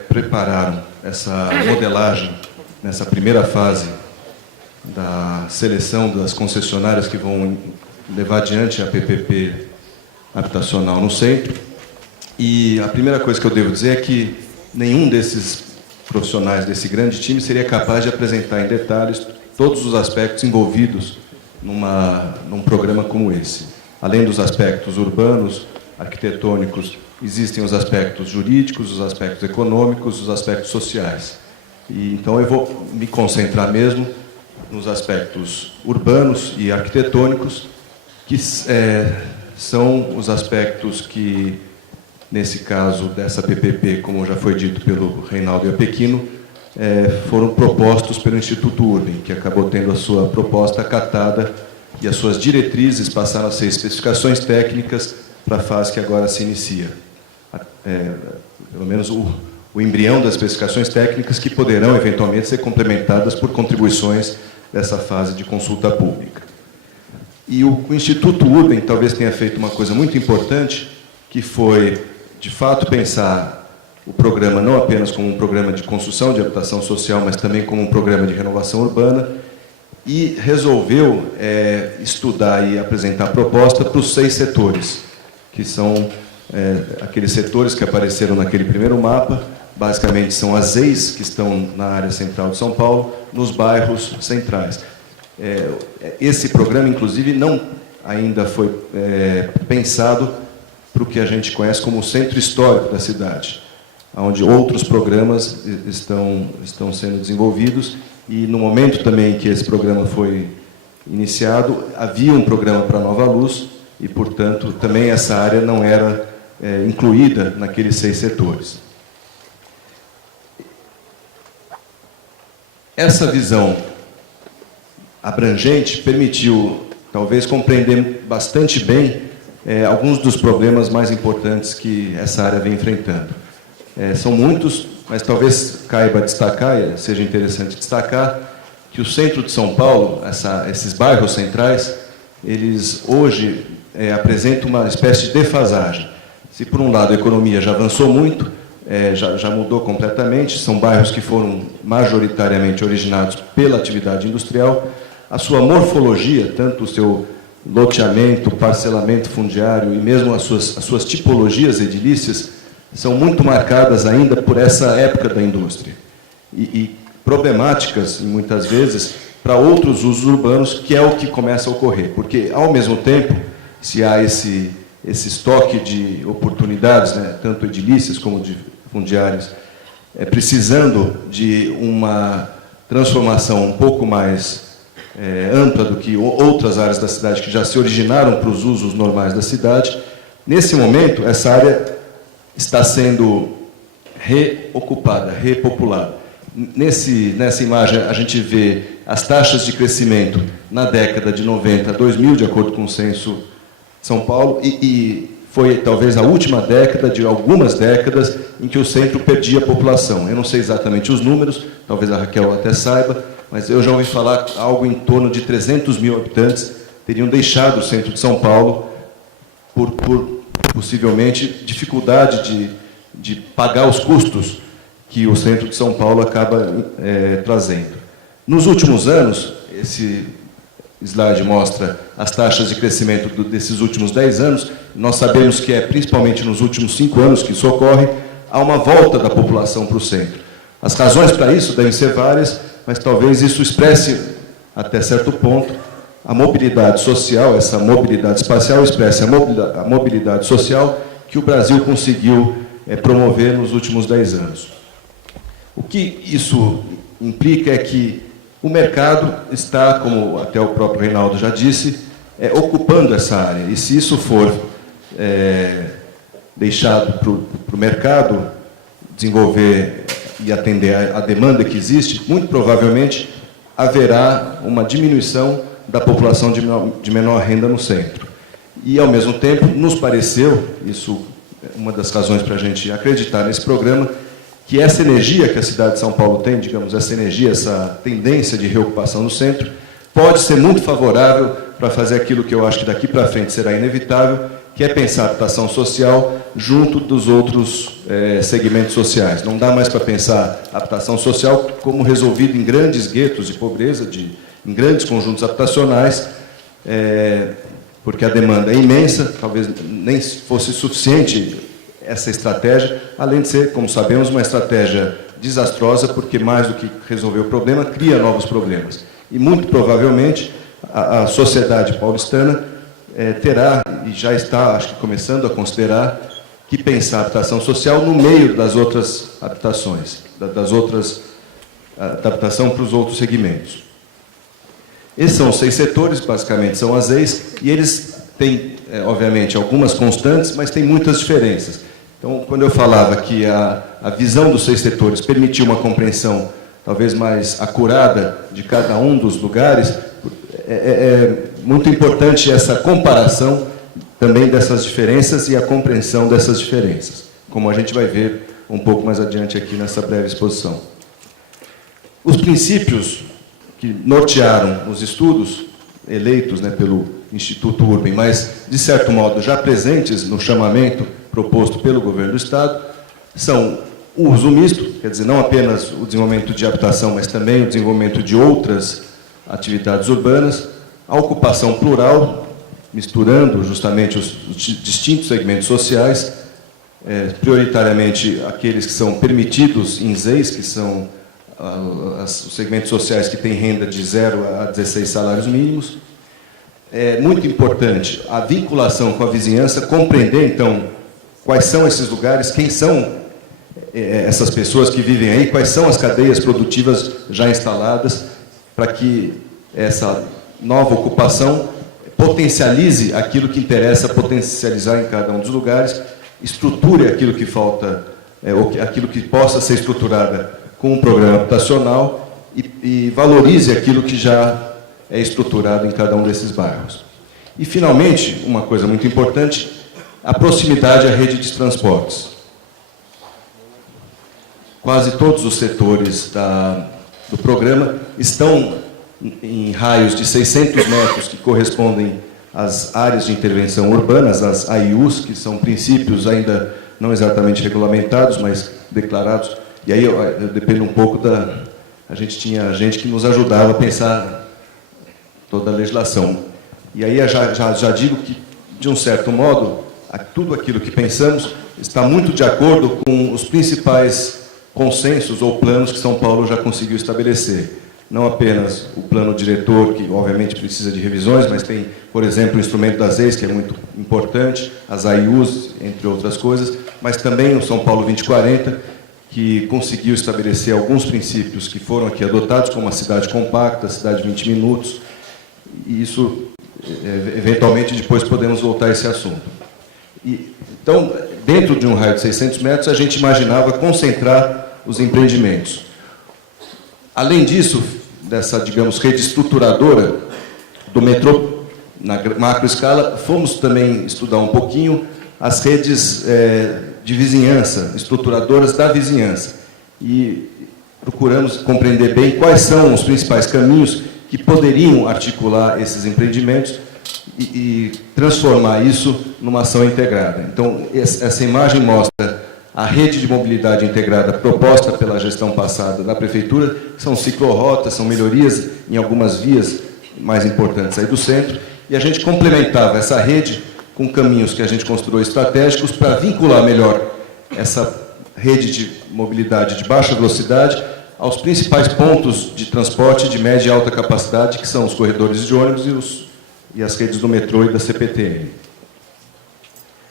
prepararam essa modelagem nessa primeira fase da seleção das concessionárias que vão levar adiante a PPP habitacional no centro. E a primeira coisa que eu devo dizer é que nenhum desses profissionais desse grande time seria capaz de apresentar em detalhes todos os aspectos envolvidos num programa como esse. Além dos aspectos urbanos, arquitetônicos, existem os aspectos jurídicos, os aspectos econômicos, os aspectos sociais. E, então eu vou me concentrar mesmo nos aspectos urbanos e arquitetônicos, que são os aspectos que, nesse caso dessa PPP, como já foi dito pelo Reinaldo Iapequino, foram propostos pelo Instituto Urbem, que acabou tendo a sua proposta acatada e as suas diretrizes passaram a ser especificações técnicas para a fase que agora se inicia. Pelo menos o embrião das especificações técnicas que poderão, eventualmente, ser complementadas por contribuições dessa fase de consulta pública. E o Instituto Urbem talvez tenha feito uma coisa muito importante, que foi, de fato, pensar o programa não apenas como um programa de construção de habitação social, mas também como um programa de renovação urbana, e resolveu estudar e apresentar proposta para os 6 setores, que são aqueles setores que apareceram naquele primeiro mapa. Basicamente são as EIs que estão na área central de São Paulo, nos bairros centrais. Esse programa, inclusive, não ainda foi pensado para o que a gente conhece como o centro histórico da cidade, onde outros programas estão sendo desenvolvidos, e no momento também que esse programa foi iniciado, havia um programa para Nova Luz, e, portanto, também essa área não era incluída naqueles 6 setores. Essa visão abrangente permitiu, talvez, compreender bastante bem alguns dos problemas mais importantes que essa área vem enfrentando. São muitos, mas talvez caiba destacar, seja interessante destacar, que o centro de São Paulo, esses bairros centrais, eles hoje apresentam uma espécie de defasagem. Se, por um lado, a economia já avançou muito, já mudou completamente, são bairros que foram majoritariamente originados pela atividade industrial, a sua morfologia, tanto o seu loteamento, parcelamento fundiário e mesmo as suas tipologias edilícias, são muito marcadas ainda por essa época da indústria. e problemáticas, muitas vezes, para outros usos urbanos, que é o que começa a ocorrer. Porque, ao mesmo tempo, se há esse estoque de oportunidades, né, tanto edilícias como de fundiárias, precisando de uma transformação um pouco mais ampla do que outras áreas da cidade que já se originaram para os usos normais da cidade, nesse momento, essa área está sendo reocupada, repopulada. Nessa imagem, a gente vê as taxas de crescimento na década de 90 a 2000, de acordo com o Censo de São Paulo, e foi talvez a última década, de algumas décadas, em que o centro perdia população. Eu não sei exatamente os números, talvez a Raquel até saiba, mas eu já ouvi falar algo em torno de 300 mil habitantes teriam deixado o centro de São Paulo por possivelmente dificuldade de pagar os custos que o centro de São Paulo acaba trazendo. Nos últimos anos, esse slide mostra as taxas de crescimento desses últimos 10 anos, nós sabemos que principalmente nos últimos 5 anos que isso ocorre, há uma volta da população para o centro. As razões para isso devem ser várias, mas talvez isso expresse, até certo ponto, a mobilidade social, essa mobilidade espacial expresse a mobilidade social que o Brasil conseguiu promover nos últimos 10 anos. O que isso implica é que o mercado está, como até o próprio Reinaldo já disse, ocupando essa área. E se isso for deixado para o mercado desenvolver e atender a demanda que existe, muito provavelmente haverá uma diminuição da população de menor renda no centro. E, ao mesmo tempo, nos pareceu, isso é uma das razões para a gente acreditar nesse programa, que essa energia que a cidade de São Paulo tem, digamos, essa energia, essa tendência de reocupação no centro, pode ser muito favorável para fazer aquilo que eu acho que daqui para frente será inevitável, que é pensar a habitação social junto dos outros segmentos sociais. Não dá mais para pensar a habitação social como resolvida em grandes guetos de pobreza, em grandes conjuntos habitacionais, porque a demanda é imensa, talvez nem fosse suficiente essa estratégia, além de ser, como sabemos, uma estratégia desastrosa, porque mais do que resolver o problema, cria novos problemas. E, muito provavelmente, a sociedade paulistana terá, e já está, acho que começando a considerar, que pensar a habitação social no meio das outras habitações, da habitação para os outros segmentos. Esses são os 6 setores, basicamente são as EIs, e eles têm, obviamente, algumas constantes, mas têm muitas diferenças. Então, quando eu falava que a visão dos 6 setores permitiu uma compreensão talvez mais acurada de cada um dos lugares, é muito importante essa comparação também dessas diferenças e a compreensão dessas diferenças, como a gente vai ver um pouco mais adiante aqui nessa breve exposição. Os princípios que nortearam os estudos eleitos pelo Instituto Urban, mas, de certo modo, já presentes no chamamento proposto pelo governo do Estado, são o uso misto, quer dizer, não apenas o desenvolvimento de habitação, mas também o desenvolvimento de outras atividades urbanas, a ocupação plural, misturando justamente os distintos segmentos sociais, prioritariamente aqueles que são permitidos em ZEIs, que são os segmentos sociais que têm renda de 0 a 16 salários mínimos. É muito importante a vinculação com a vizinhança, compreender, então, quais são esses lugares, quem são essas pessoas que vivem aí, quais são as cadeias produtivas já instaladas, para que essa nova ocupação potencialize aquilo que interessa potencializar em cada um dos lugares, estruture aquilo que falta, aquilo que possa ser estruturada com um programa habitacional e valorize aquilo que já é estruturado em cada um desses bairros. E, finalmente, uma coisa muito importante, a proximidade à rede de transportes. Quase todos os setores do programa estão em raios de 600 metros, que correspondem às áreas de intervenção urbanas, as AIUs, que são princípios ainda não exatamente regulamentados, mas declarados. E aí eu dependo um pouco a gente tinha gente que nos ajudava a pensar toda a legislação. E aí já digo que, de um certo modo, tudo aquilo que pensamos está muito de acordo com os principais consensos ou planos que São Paulo já conseguiu estabelecer. Não apenas o plano diretor, que obviamente precisa de revisões, mas tem, por exemplo, o instrumento das EIs, que é muito importante, as AIUs, entre outras coisas, mas também o São Paulo 2040, que conseguiu estabelecer alguns princípios que foram aqui adotados, como a cidade compacta, a cidade de 20 minutos, e isso, eventualmente, depois podemos voltar a esse assunto. Então, dentro de um raio de 600 metros, a gente imaginava concentrar os empreendimentos. Além disso, dessa, digamos, rede estruturadora do metrô, na macroescala, fomos também estudar um pouquinho as redes de vizinhança, estruturadoras da vizinhança. E procuramos compreender bem quais são os principais caminhos que poderiam articular esses empreendimentos e transformar isso numa ação integrada. Então, essa imagem mostra a rede de mobilidade integrada proposta pela gestão passada da Prefeitura, que são ciclorotas, são melhorias em algumas vias mais importantes aí do centro, e a gente complementava essa rede com caminhos que a gente construiu estratégicos para vincular melhor essa rede de mobilidade de baixa velocidade aos principais pontos de transporte de média e alta capacidade, que são os corredores de ônibus e as redes do metrô e da CPTM.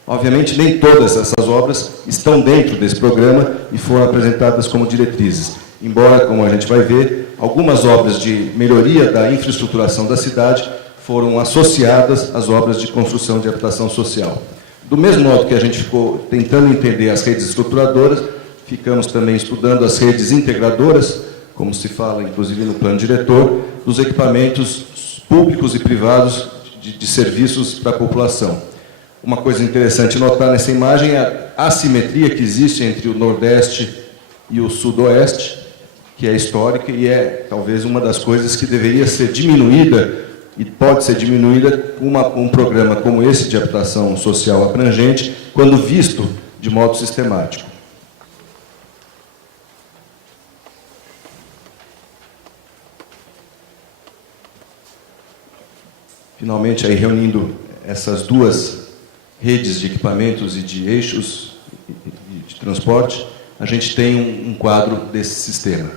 Obviamente, nem todas essas obras estão dentro desse programa e foram apresentadas como diretrizes, embora, como a gente vai ver, algumas obras de melhoria da infraestruturação da cidade foram associadas às obras de construção de habitação social. Do mesmo modo que a gente ficou tentando entender as redes estruturadoras, ficamos também estudando as redes integradoras, como se fala, inclusive, no plano diretor, dos equipamentos públicos e privados de serviços para a população. Uma coisa interessante notar nessa imagem é a assimetria que existe entre o Nordeste e o Sudoeste, que é histórica e é, talvez, uma das coisas que deveria ser diminuída e pode ser diminuída com um programa como esse de habitação social abrangente, quando visto de modo sistemático. Finalmente, aí reunindo essas duas redes de equipamentos e de eixos de transporte, a gente tem um quadro desse sistema.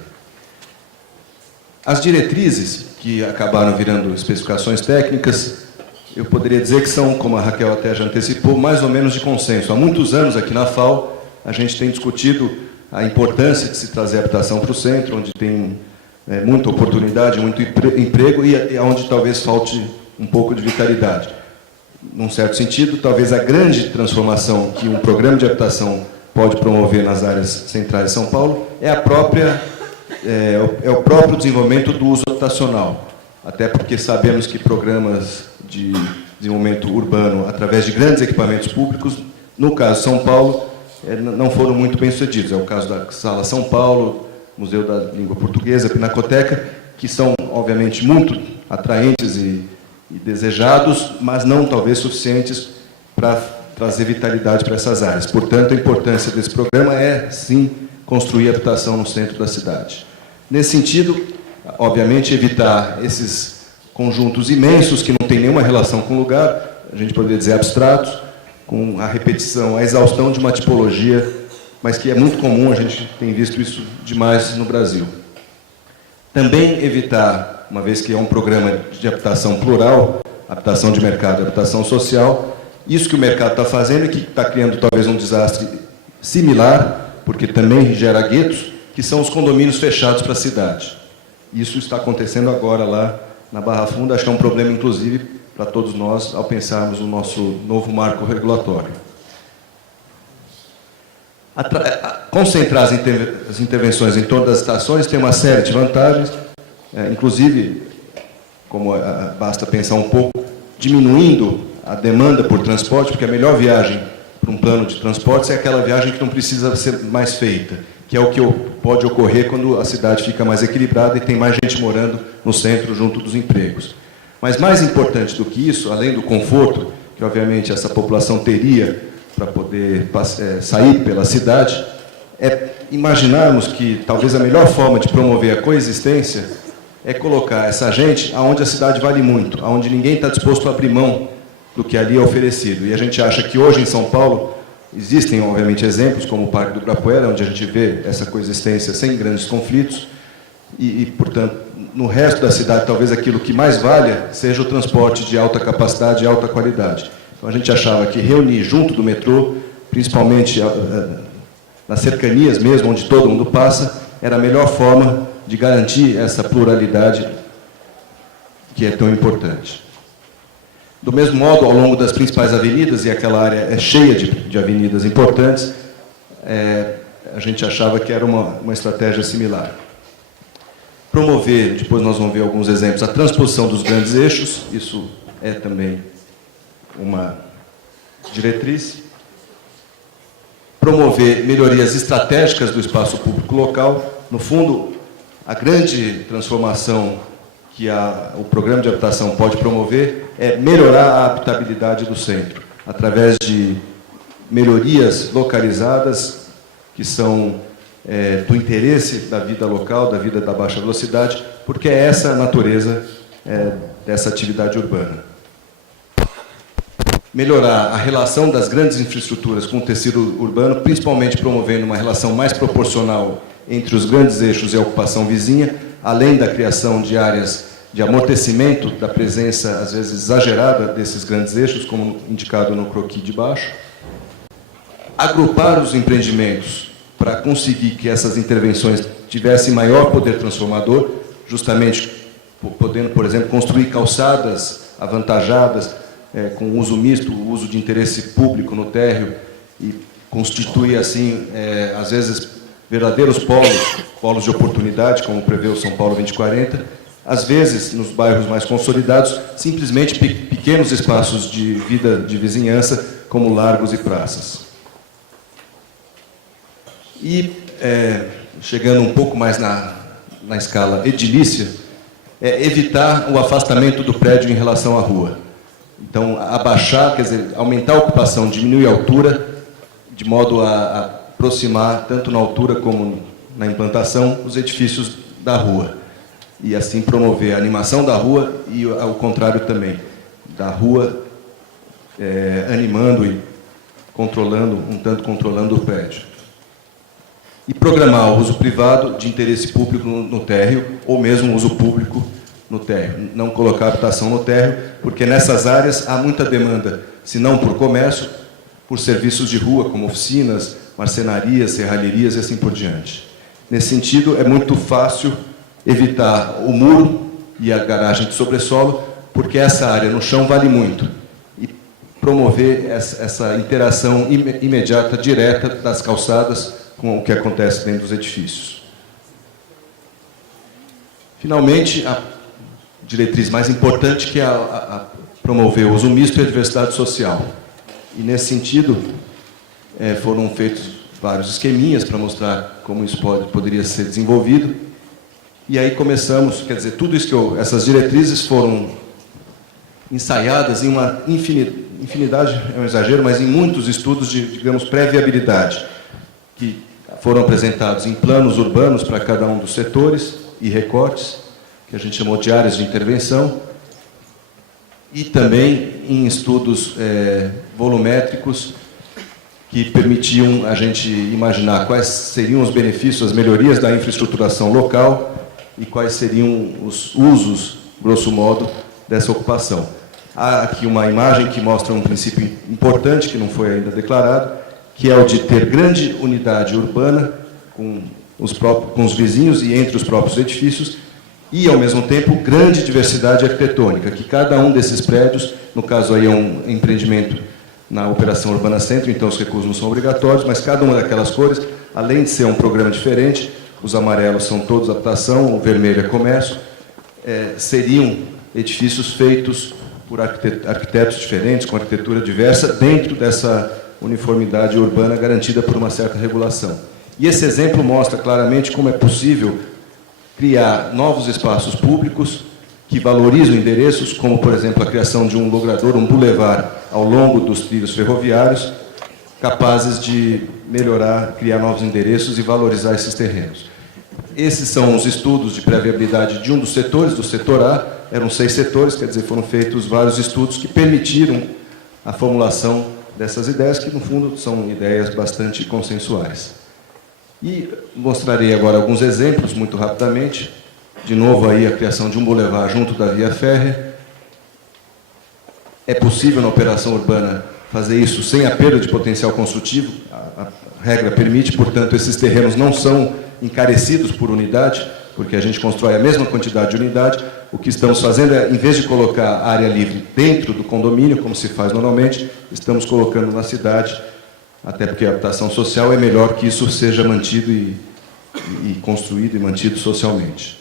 As diretrizes, que acabaram virando especificações técnicas, eu poderia dizer que são, como a Raquel até já antecipou, mais ou menos de consenso. Há muitos anos aqui na FAO, a gente tem discutido a importância de se trazer habitação para o centro, onde tem muita oportunidade, muito emprego e onde talvez falte um pouco de vitalidade. Num certo sentido, talvez a grande transformação que um programa de habitação pode promover nas áreas centrais de São Paulo é o próprio desenvolvimento do uso habitacional. Até porque sabemos que programas de desenvolvimento urbano, através de grandes equipamentos públicos, no caso de São Paulo, não foram muito bem sucedidos. É o caso da Sala São Paulo, Museu da Língua Portuguesa, Pinacoteca, que são, obviamente, muito atraentes e desejados, mas não talvez suficientes para trazer vitalidade para essas áreas. Portanto, a importância desse programa é, sim, construir habitação no centro da cidade. Nesse sentido, obviamente, evitar esses conjuntos imensos que não têm nenhuma relação com o lugar, a gente poderia dizer abstratos, com a repetição, a exaustão de uma tipologia, mas que é muito comum, a gente tem visto isso demais no Brasil. Também evitar, uma vez que é um programa de habitação plural, habitação de mercado, habitação social, isso que o mercado está fazendo e que está criando talvez um desastre similar, porque também gera guetos, que são os condomínios fechados para a cidade. Isso está acontecendo agora lá na Barra Funda, acho que é um problema, inclusive, para todos nós, ao pensarmos no nosso novo marco regulatório. Concentrar as intervenções em torno das estações tem uma série de vantagens, inclusive, como basta pensar um pouco, diminuindo a demanda por transporte, porque a melhor viagem para um plano de transportes é aquela viagem que não precisa ser mais feita, que é o que pode ocorrer quando a cidade fica mais equilibrada e tem mais gente morando no centro, junto dos empregos. Mas mais importante do que isso, além do conforto, que obviamente essa população teria para poder sair pela cidade, é imaginarmos que talvez a melhor forma de promover a coexistência é colocar essa gente aonde a cidade vale muito, aonde ninguém está disposto a abrir mão do que ali é oferecido. E a gente acha que hoje em São Paulo existem, obviamente, exemplos, como o Parque do Ibirapuera, onde a gente vê essa coexistência sem grandes conflitos, portanto, no resto da cidade, talvez aquilo que mais valha seja o transporte de alta capacidade e alta qualidade. Então, a gente achava que reunir junto do metrô, principalmente nas cercanias mesmo, onde todo mundo passa, era a melhor forma de garantir essa pluralidade que é tão importante. Do mesmo modo, ao longo das principais avenidas, e aquela área é cheia de avenidas importantes, a gente achava que era uma estratégia similar. Promover, depois nós vamos ver alguns exemplos, a transposição dos grandes eixos, isso é também uma diretriz. Promover melhorias estratégicas do espaço público local. No fundo, a grande transformação que o programa de habitação pode promover é melhorar a habitabilidade do centro, através de melhorias localizadas, que são do interesse da vida local, da vida da baixa velocidade, porque é essa a natureza dessa atividade urbana. Melhorar a relação das grandes infraestruturas com o tecido urbano, principalmente promovendo uma relação mais proporcional entre os grandes eixos e a ocupação vizinha, além da criação de áreas de amortecimento da presença, às vezes, exagerada desses grandes eixos, como indicado no croquis de baixo. Agrupar os empreendimentos para conseguir que essas intervenções tivessem maior poder transformador, justamente podendo, por exemplo, construir calçadas avantajadas, com uso misto, o uso de interesse público no térreo, e constituir, assim, às vezes, verdadeiros polos de oportunidade, como prevê o São Paulo 2040, às vezes, nos bairros mais consolidados, simplesmente pequenos espaços de vida de vizinhança, como largos e praças. E, chegando um pouco mais na escala edilícia, evitar o afastamento do prédio em relação à rua. Então, abaixar, quer dizer, aumentar a ocupação, diminuir a altura, de modo a aproximar, tanto na altura como na implantação, os edifícios da rua. E, assim, promover a animação da rua e, ao contrário também, da rua animando e controlando, um tanto controlando o prédio. E programar o uso privado de interesse público no térreo, ou mesmo o uso público no térreo. Não colocar habitação no térreo, porque nessas áreas há muita demanda, se não por comércio, por serviços de rua, como oficinas, marcenarias, serralherias e assim por diante. Nesse sentido, é muito fácil evitar o muro e a garagem de sobresolo, porque essa área no chão vale muito. E promover essa interação imediata, direta das calçadas com o que acontece dentro dos edifícios. Finalmente, a diretriz mais importante, que é promover o uso misto e a diversidade social. E, nesse sentido, foram feitos vários esqueminhas para mostrar como isso poderia ser desenvolvido. E aí começamos, quer dizer, tudo isso essas diretrizes foram ensaiadas em uma infinidade, é um exagero, mas em muitos estudos de, digamos, pré-viabilidade, que foram apresentados em planos urbanos para cada um dos setores e recortes, que a gente chamou de áreas de intervenção, e também em estudos volumétricos que permitiam a gente imaginar quais seriam os benefícios, as melhorias da infraestruturação local e quais seriam os usos, grosso modo, dessa ocupação. Há aqui uma imagem que mostra um princípio importante, que não foi ainda declarado, que é o de ter grande unidade urbana com os vizinhos e entre os próprios edifícios, e, ao mesmo tempo, grande diversidade arquitetônica, que cada um desses prédios, no caso aí é um empreendimento na Operação Urbana Centro, então os recursos não são obrigatórios, mas cada uma daquelas cores, além de ser um programa diferente, os amarelos são todos habitação, o vermelho é comércio, seriam edifícios feitos por arquitetos diferentes, com arquitetura diversa, dentro dessa uniformidade urbana garantida por uma certa regulação. E esse exemplo mostra claramente como é possível criar novos espaços públicos que valorizam endereços, como, por exemplo, a criação de um logrador, um boulevard ao longo dos trilhos ferroviários, capazes de melhorar, criar novos endereços e valorizar esses terrenos. Esses são os estudos de pré-viabilidade de um dos setores, do setor A, eram 6 setores, quer dizer, foram feitos vários estudos que permitiram a formulação dessas ideias, que no fundo são ideias bastante consensuais. E mostrarei agora alguns exemplos, muito rapidamente. De novo, aí, a criação de um bulevar junto da via férrea. É possível, na operação urbana, fazer isso sem a perda de potencial construtivo. A regra permite, portanto, esses terrenos não são encarecidos por unidade, porque a gente constrói a mesma quantidade de unidade. O que estamos fazendo é, em vez de colocar a área livre dentro do condomínio, como se faz normalmente, estamos colocando na cidade, até porque a habitação social é melhor que isso seja mantido e construído e mantido socialmente.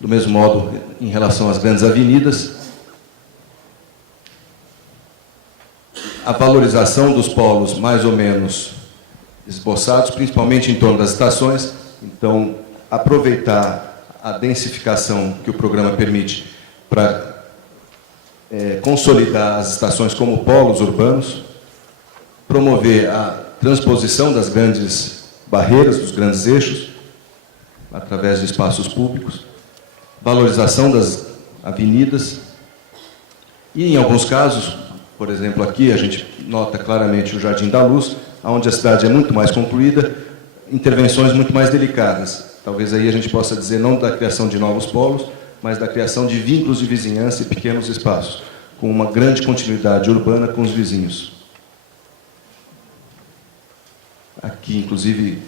Do mesmo modo, em relação às grandes avenidas, a valorização dos polos mais ou menos esboçados, principalmente em torno das estações. Então, aproveitar a densificação que o programa permite para consolidar as estações como polos urbanos, promover a transposição das grandes barreiras, dos grandes eixos, através de espaços públicos, valorização das avenidas e, em alguns casos, por exemplo, aqui a gente nota claramente o Jardim da Luz, onde a cidade é muito mais concluída, intervenções muito mais delicadas. Talvez aí a gente possa dizer não da criação de novos polos, mas da criação de vínculos de vizinhança e pequenos espaços, com uma grande continuidade urbana com os vizinhos. Aqui, inclusive,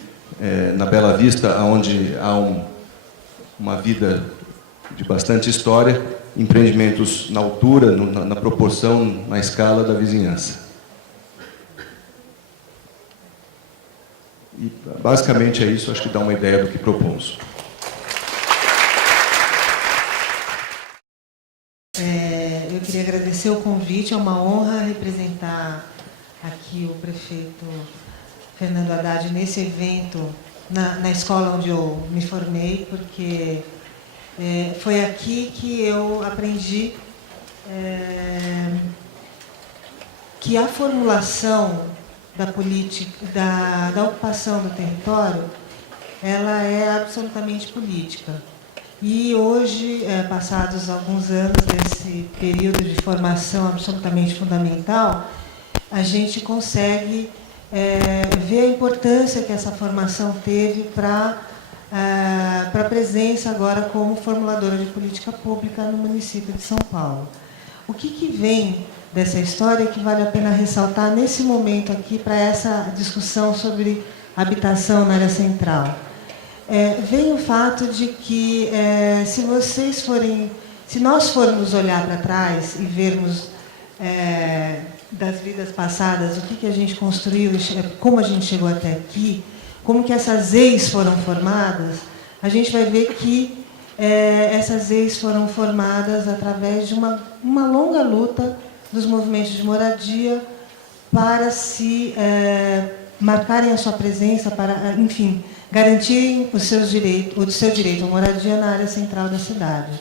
na Bela Vista, onde há uma vida de bastante história, empreendimentos na altura, na proporção, na escala da vizinhança. E, basicamente, é isso. Acho que dá uma ideia do que propomos. Eu queria agradecer o convite. É uma honra representar aqui o prefeito Fernando Haddad nesse evento, na escola onde eu me formei, porque foi aqui que eu aprendi que a formulação da política, da ocupação do território, ela é absolutamente política. E hoje, passados alguns anos desse período de formação absolutamente fundamental, a gente consegue ver a importância que essa formação teve para a presença agora como formuladora de política pública no município de São Paulo. O que vem dessa história que vale a pena ressaltar nesse momento aqui para essa discussão sobre habitação na área central? Vem o fato de que se nós formos olhar para trás e vermos das vidas passadas, o que a gente construiu, como a gente chegou até aqui, como que essas EIs foram formadas, a gente vai ver que essas EIs foram formadas através de uma longa luta dos movimentos de moradia para se marcarem a sua presença, para, enfim, garantirem o seu direito à moradia na área central da cidade.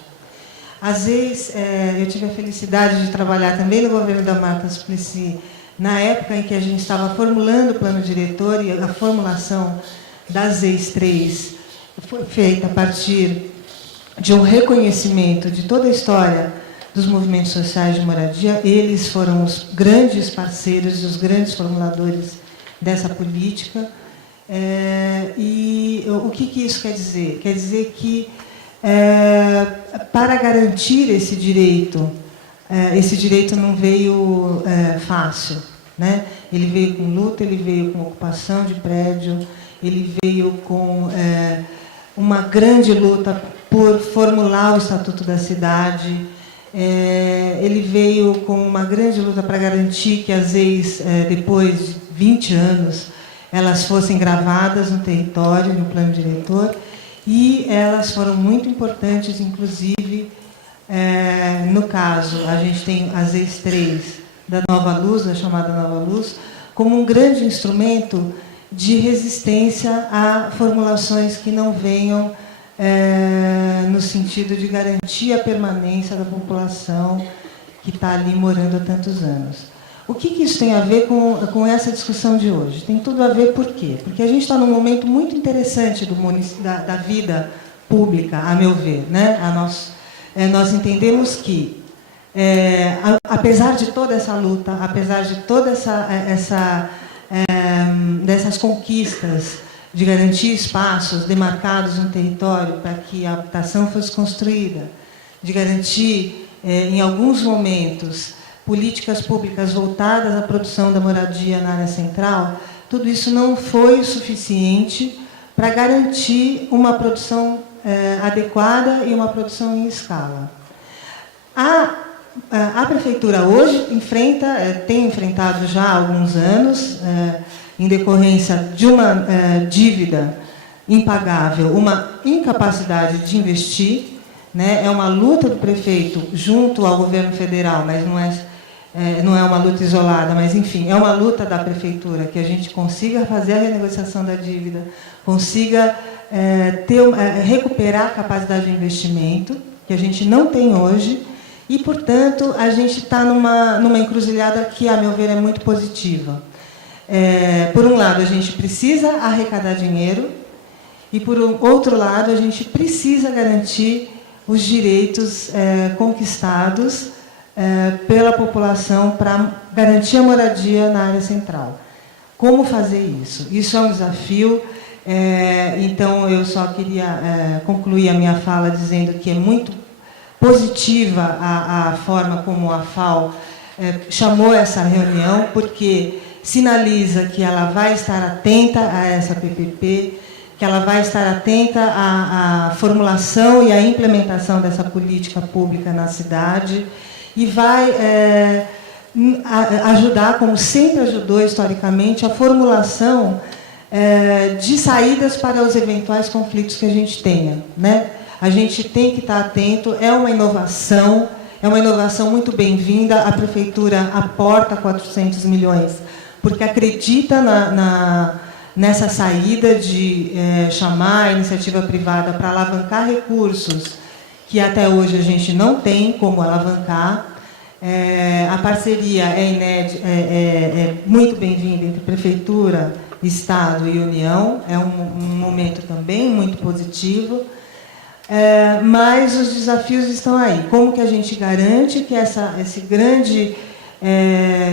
Às vezes, eu tive a felicidade de trabalhar também no governo da Marta Suplicy, na época em que a gente estava formulando o plano diretor, e a formulação das EIs 3 foi feita a partir de um reconhecimento de toda a história dos movimentos sociais de moradia. Eles foram os grandes parceiros, os grandes formuladores dessa política. E o que isso quer dizer? Quer dizer que, para garantir esse direito não veio fácil, né? Ele veio com luta, ele veio com ocupação de prédio, ele veio com uma grande luta por formular o Estatuto da Cidade, ele veio com uma grande luta para garantir que as EIs, depois de 20 anos, elas fossem gravadas no território, no plano diretor, e elas foram muito importantes, inclusive, no caso, a gente tem as EIs 3 da Nova Luz, da chamada Nova Luz, como um grande instrumento de resistência a formulações que não venham no sentido de garantir a permanência da população que está ali morando há tantos anos. O que isso tem a ver com essa discussão de hoje? Tem tudo a ver por quê? Porque a gente está num momento muito interessante da vida pública, a meu ver, né? Nós entendemos que apesar de toda essa luta, apesar de toda dessas conquistas de garantir espaços demarcados no território para que a habitação fosse construída, de garantir, em alguns momentos, políticas públicas voltadas à produção da moradia na área central, tudo isso não foi o suficiente para garantir uma produção adequada e uma produção em escala. A Prefeitura hoje tem enfrentado já há alguns anos, em decorrência de uma dívida impagável, uma incapacidade de investir, né? É uma luta do prefeito junto ao governo federal, mas não é uma luta isolada, mas, enfim, é uma luta da Prefeitura que a gente consiga fazer a renegociação da dívida, consiga recuperar a capacidade de investimento, que a gente não tem hoje, e, portanto, a gente está numa encruzilhada que, a meu ver, é muito positiva. Por um lado, a gente precisa arrecadar dinheiro, e, por outro lado, a gente precisa garantir os direitos conquistados pela população para garantir a moradia na área central. Como fazer isso? Isso é um desafio, então eu só queria concluir a minha fala dizendo que é muito positiva a forma como a FAO chamou essa reunião, porque sinaliza que ela vai estar atenta a essa PPP, que ela vai estar atenta à formulação e à implementação dessa política pública na cidade e vai ajudar, como sempre ajudou historicamente, a formulação de saídas para os eventuais conflitos que a gente tenha, né? A gente tem que estar atento, é uma inovação muito bem-vinda. A Prefeitura aporta 400 milhões, porque acredita nessa saída de chamar a iniciativa privada para alavancar recursos que até hoje a gente não tem como alavancar. A parceria é muito bem-vinda entre Prefeitura, Estado e União, é um momento também muito positivo. Mas os desafios estão aí. Como que a gente garante que esse grande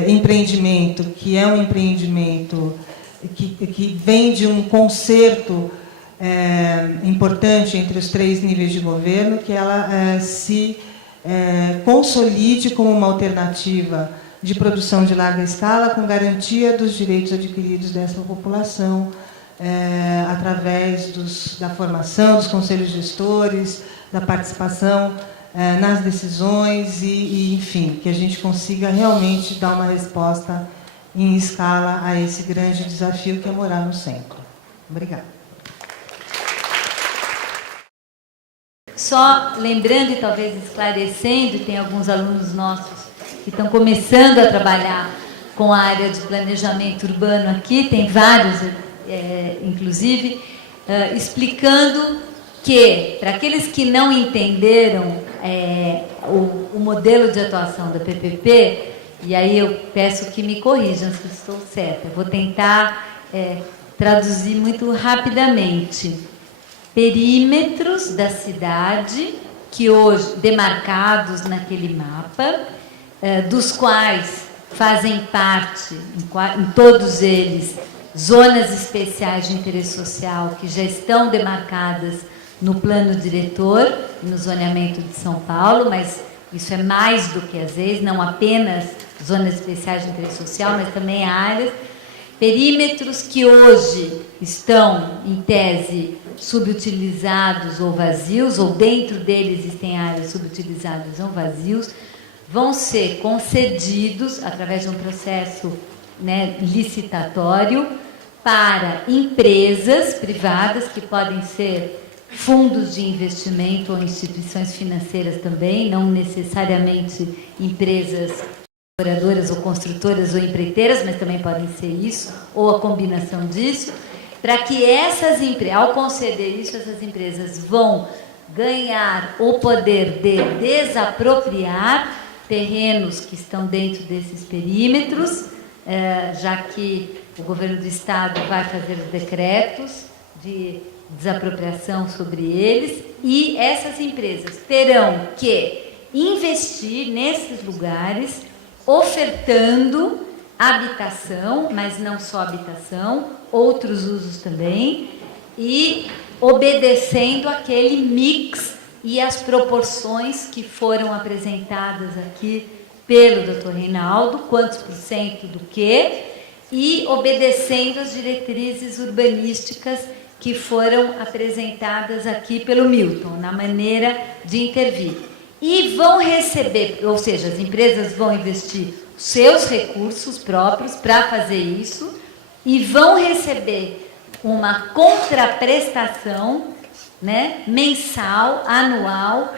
empreendimento, que é um empreendimento que vem de um concerto importante entre os 3 níveis de governo, que ela se consolide como uma alternativa de produção de larga escala, com garantia dos direitos adquiridos dessa população, através da formação dos conselhos gestores, da participação nas decisões e, enfim, que a gente consiga realmente dar uma resposta em escala a esse grande desafio que é morar no centro. Obrigada. Só lembrando e talvez esclarecendo, tem alguns alunos nossos que estão começando a trabalhar com a área de planejamento urbano aqui, tem vários, inclusive, explicando que, para aqueles que não entenderam o modelo de atuação da PPP, e aí eu peço que me corrijam se estou certa, eu vou tentar traduzir muito rapidamente. Perímetros da cidade, que hoje, demarcados naquele mapa, dos quais fazem parte, em todos eles, zonas especiais de interesse social que já estão demarcadas no plano diretor, no zoneamento de São Paulo, mas isso é mais do que às vezes, não apenas zonas especiais de interesse social, mas também áreas, perímetros que hoje estão, em tese, subutilizados ou vazios, ou dentro deles existem áreas subutilizadas ou vazios, vão ser concedidos, através de um processo licitatório, para empresas privadas, que podem ser fundos de investimento ou instituições financeiras também, não necessariamente empresas operadoras ou construtoras ou empreiteiras, mas também podem ser isso, ou a combinação disso, para que essas empresas, ao conceder isso, essas empresas vão ganhar o poder de desapropriar terrenos que estão dentro desses perímetros, já que o governo do Estado vai fazer os decretos de desapropriação sobre eles, e essas empresas terão que investir nesses lugares, ofertando habitação, mas não só habitação, outros usos também, e obedecendo aquele mix e as proporções que foram apresentadas aqui pelo Dr. Reinaldo, quantos por cento do quê, e obedecendo as diretrizes urbanísticas que foram apresentadas aqui pelo Milton, na maneira de intervir. E vão receber, ou seja, as empresas vão investir seus recursos próprios para fazer isso e vão receber uma contraprestação, né, mensal, anual,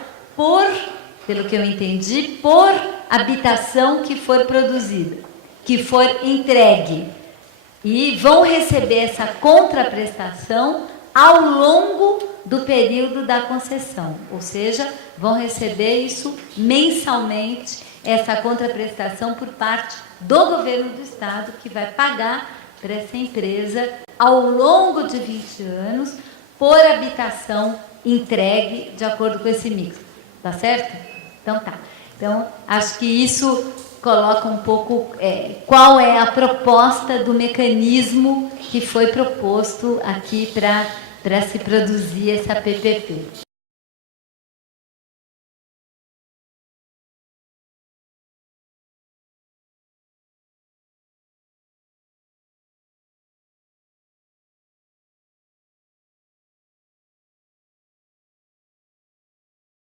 pelo que eu entendi, por habitação que for produzida, que for entregue. E vão receber essa contraprestação ao longo do período da concessão, ou seja, vão receber isso mensalmente, essa contraprestação por parte do governo do Estado, que vai pagar para essa empresa ao longo de 20 anos por habitação entregue de acordo com esse mix. Tá certo? Então tá. Então, acho que isso coloca um pouco qual é a proposta do mecanismo que foi proposto aqui para se produzir essa PPP.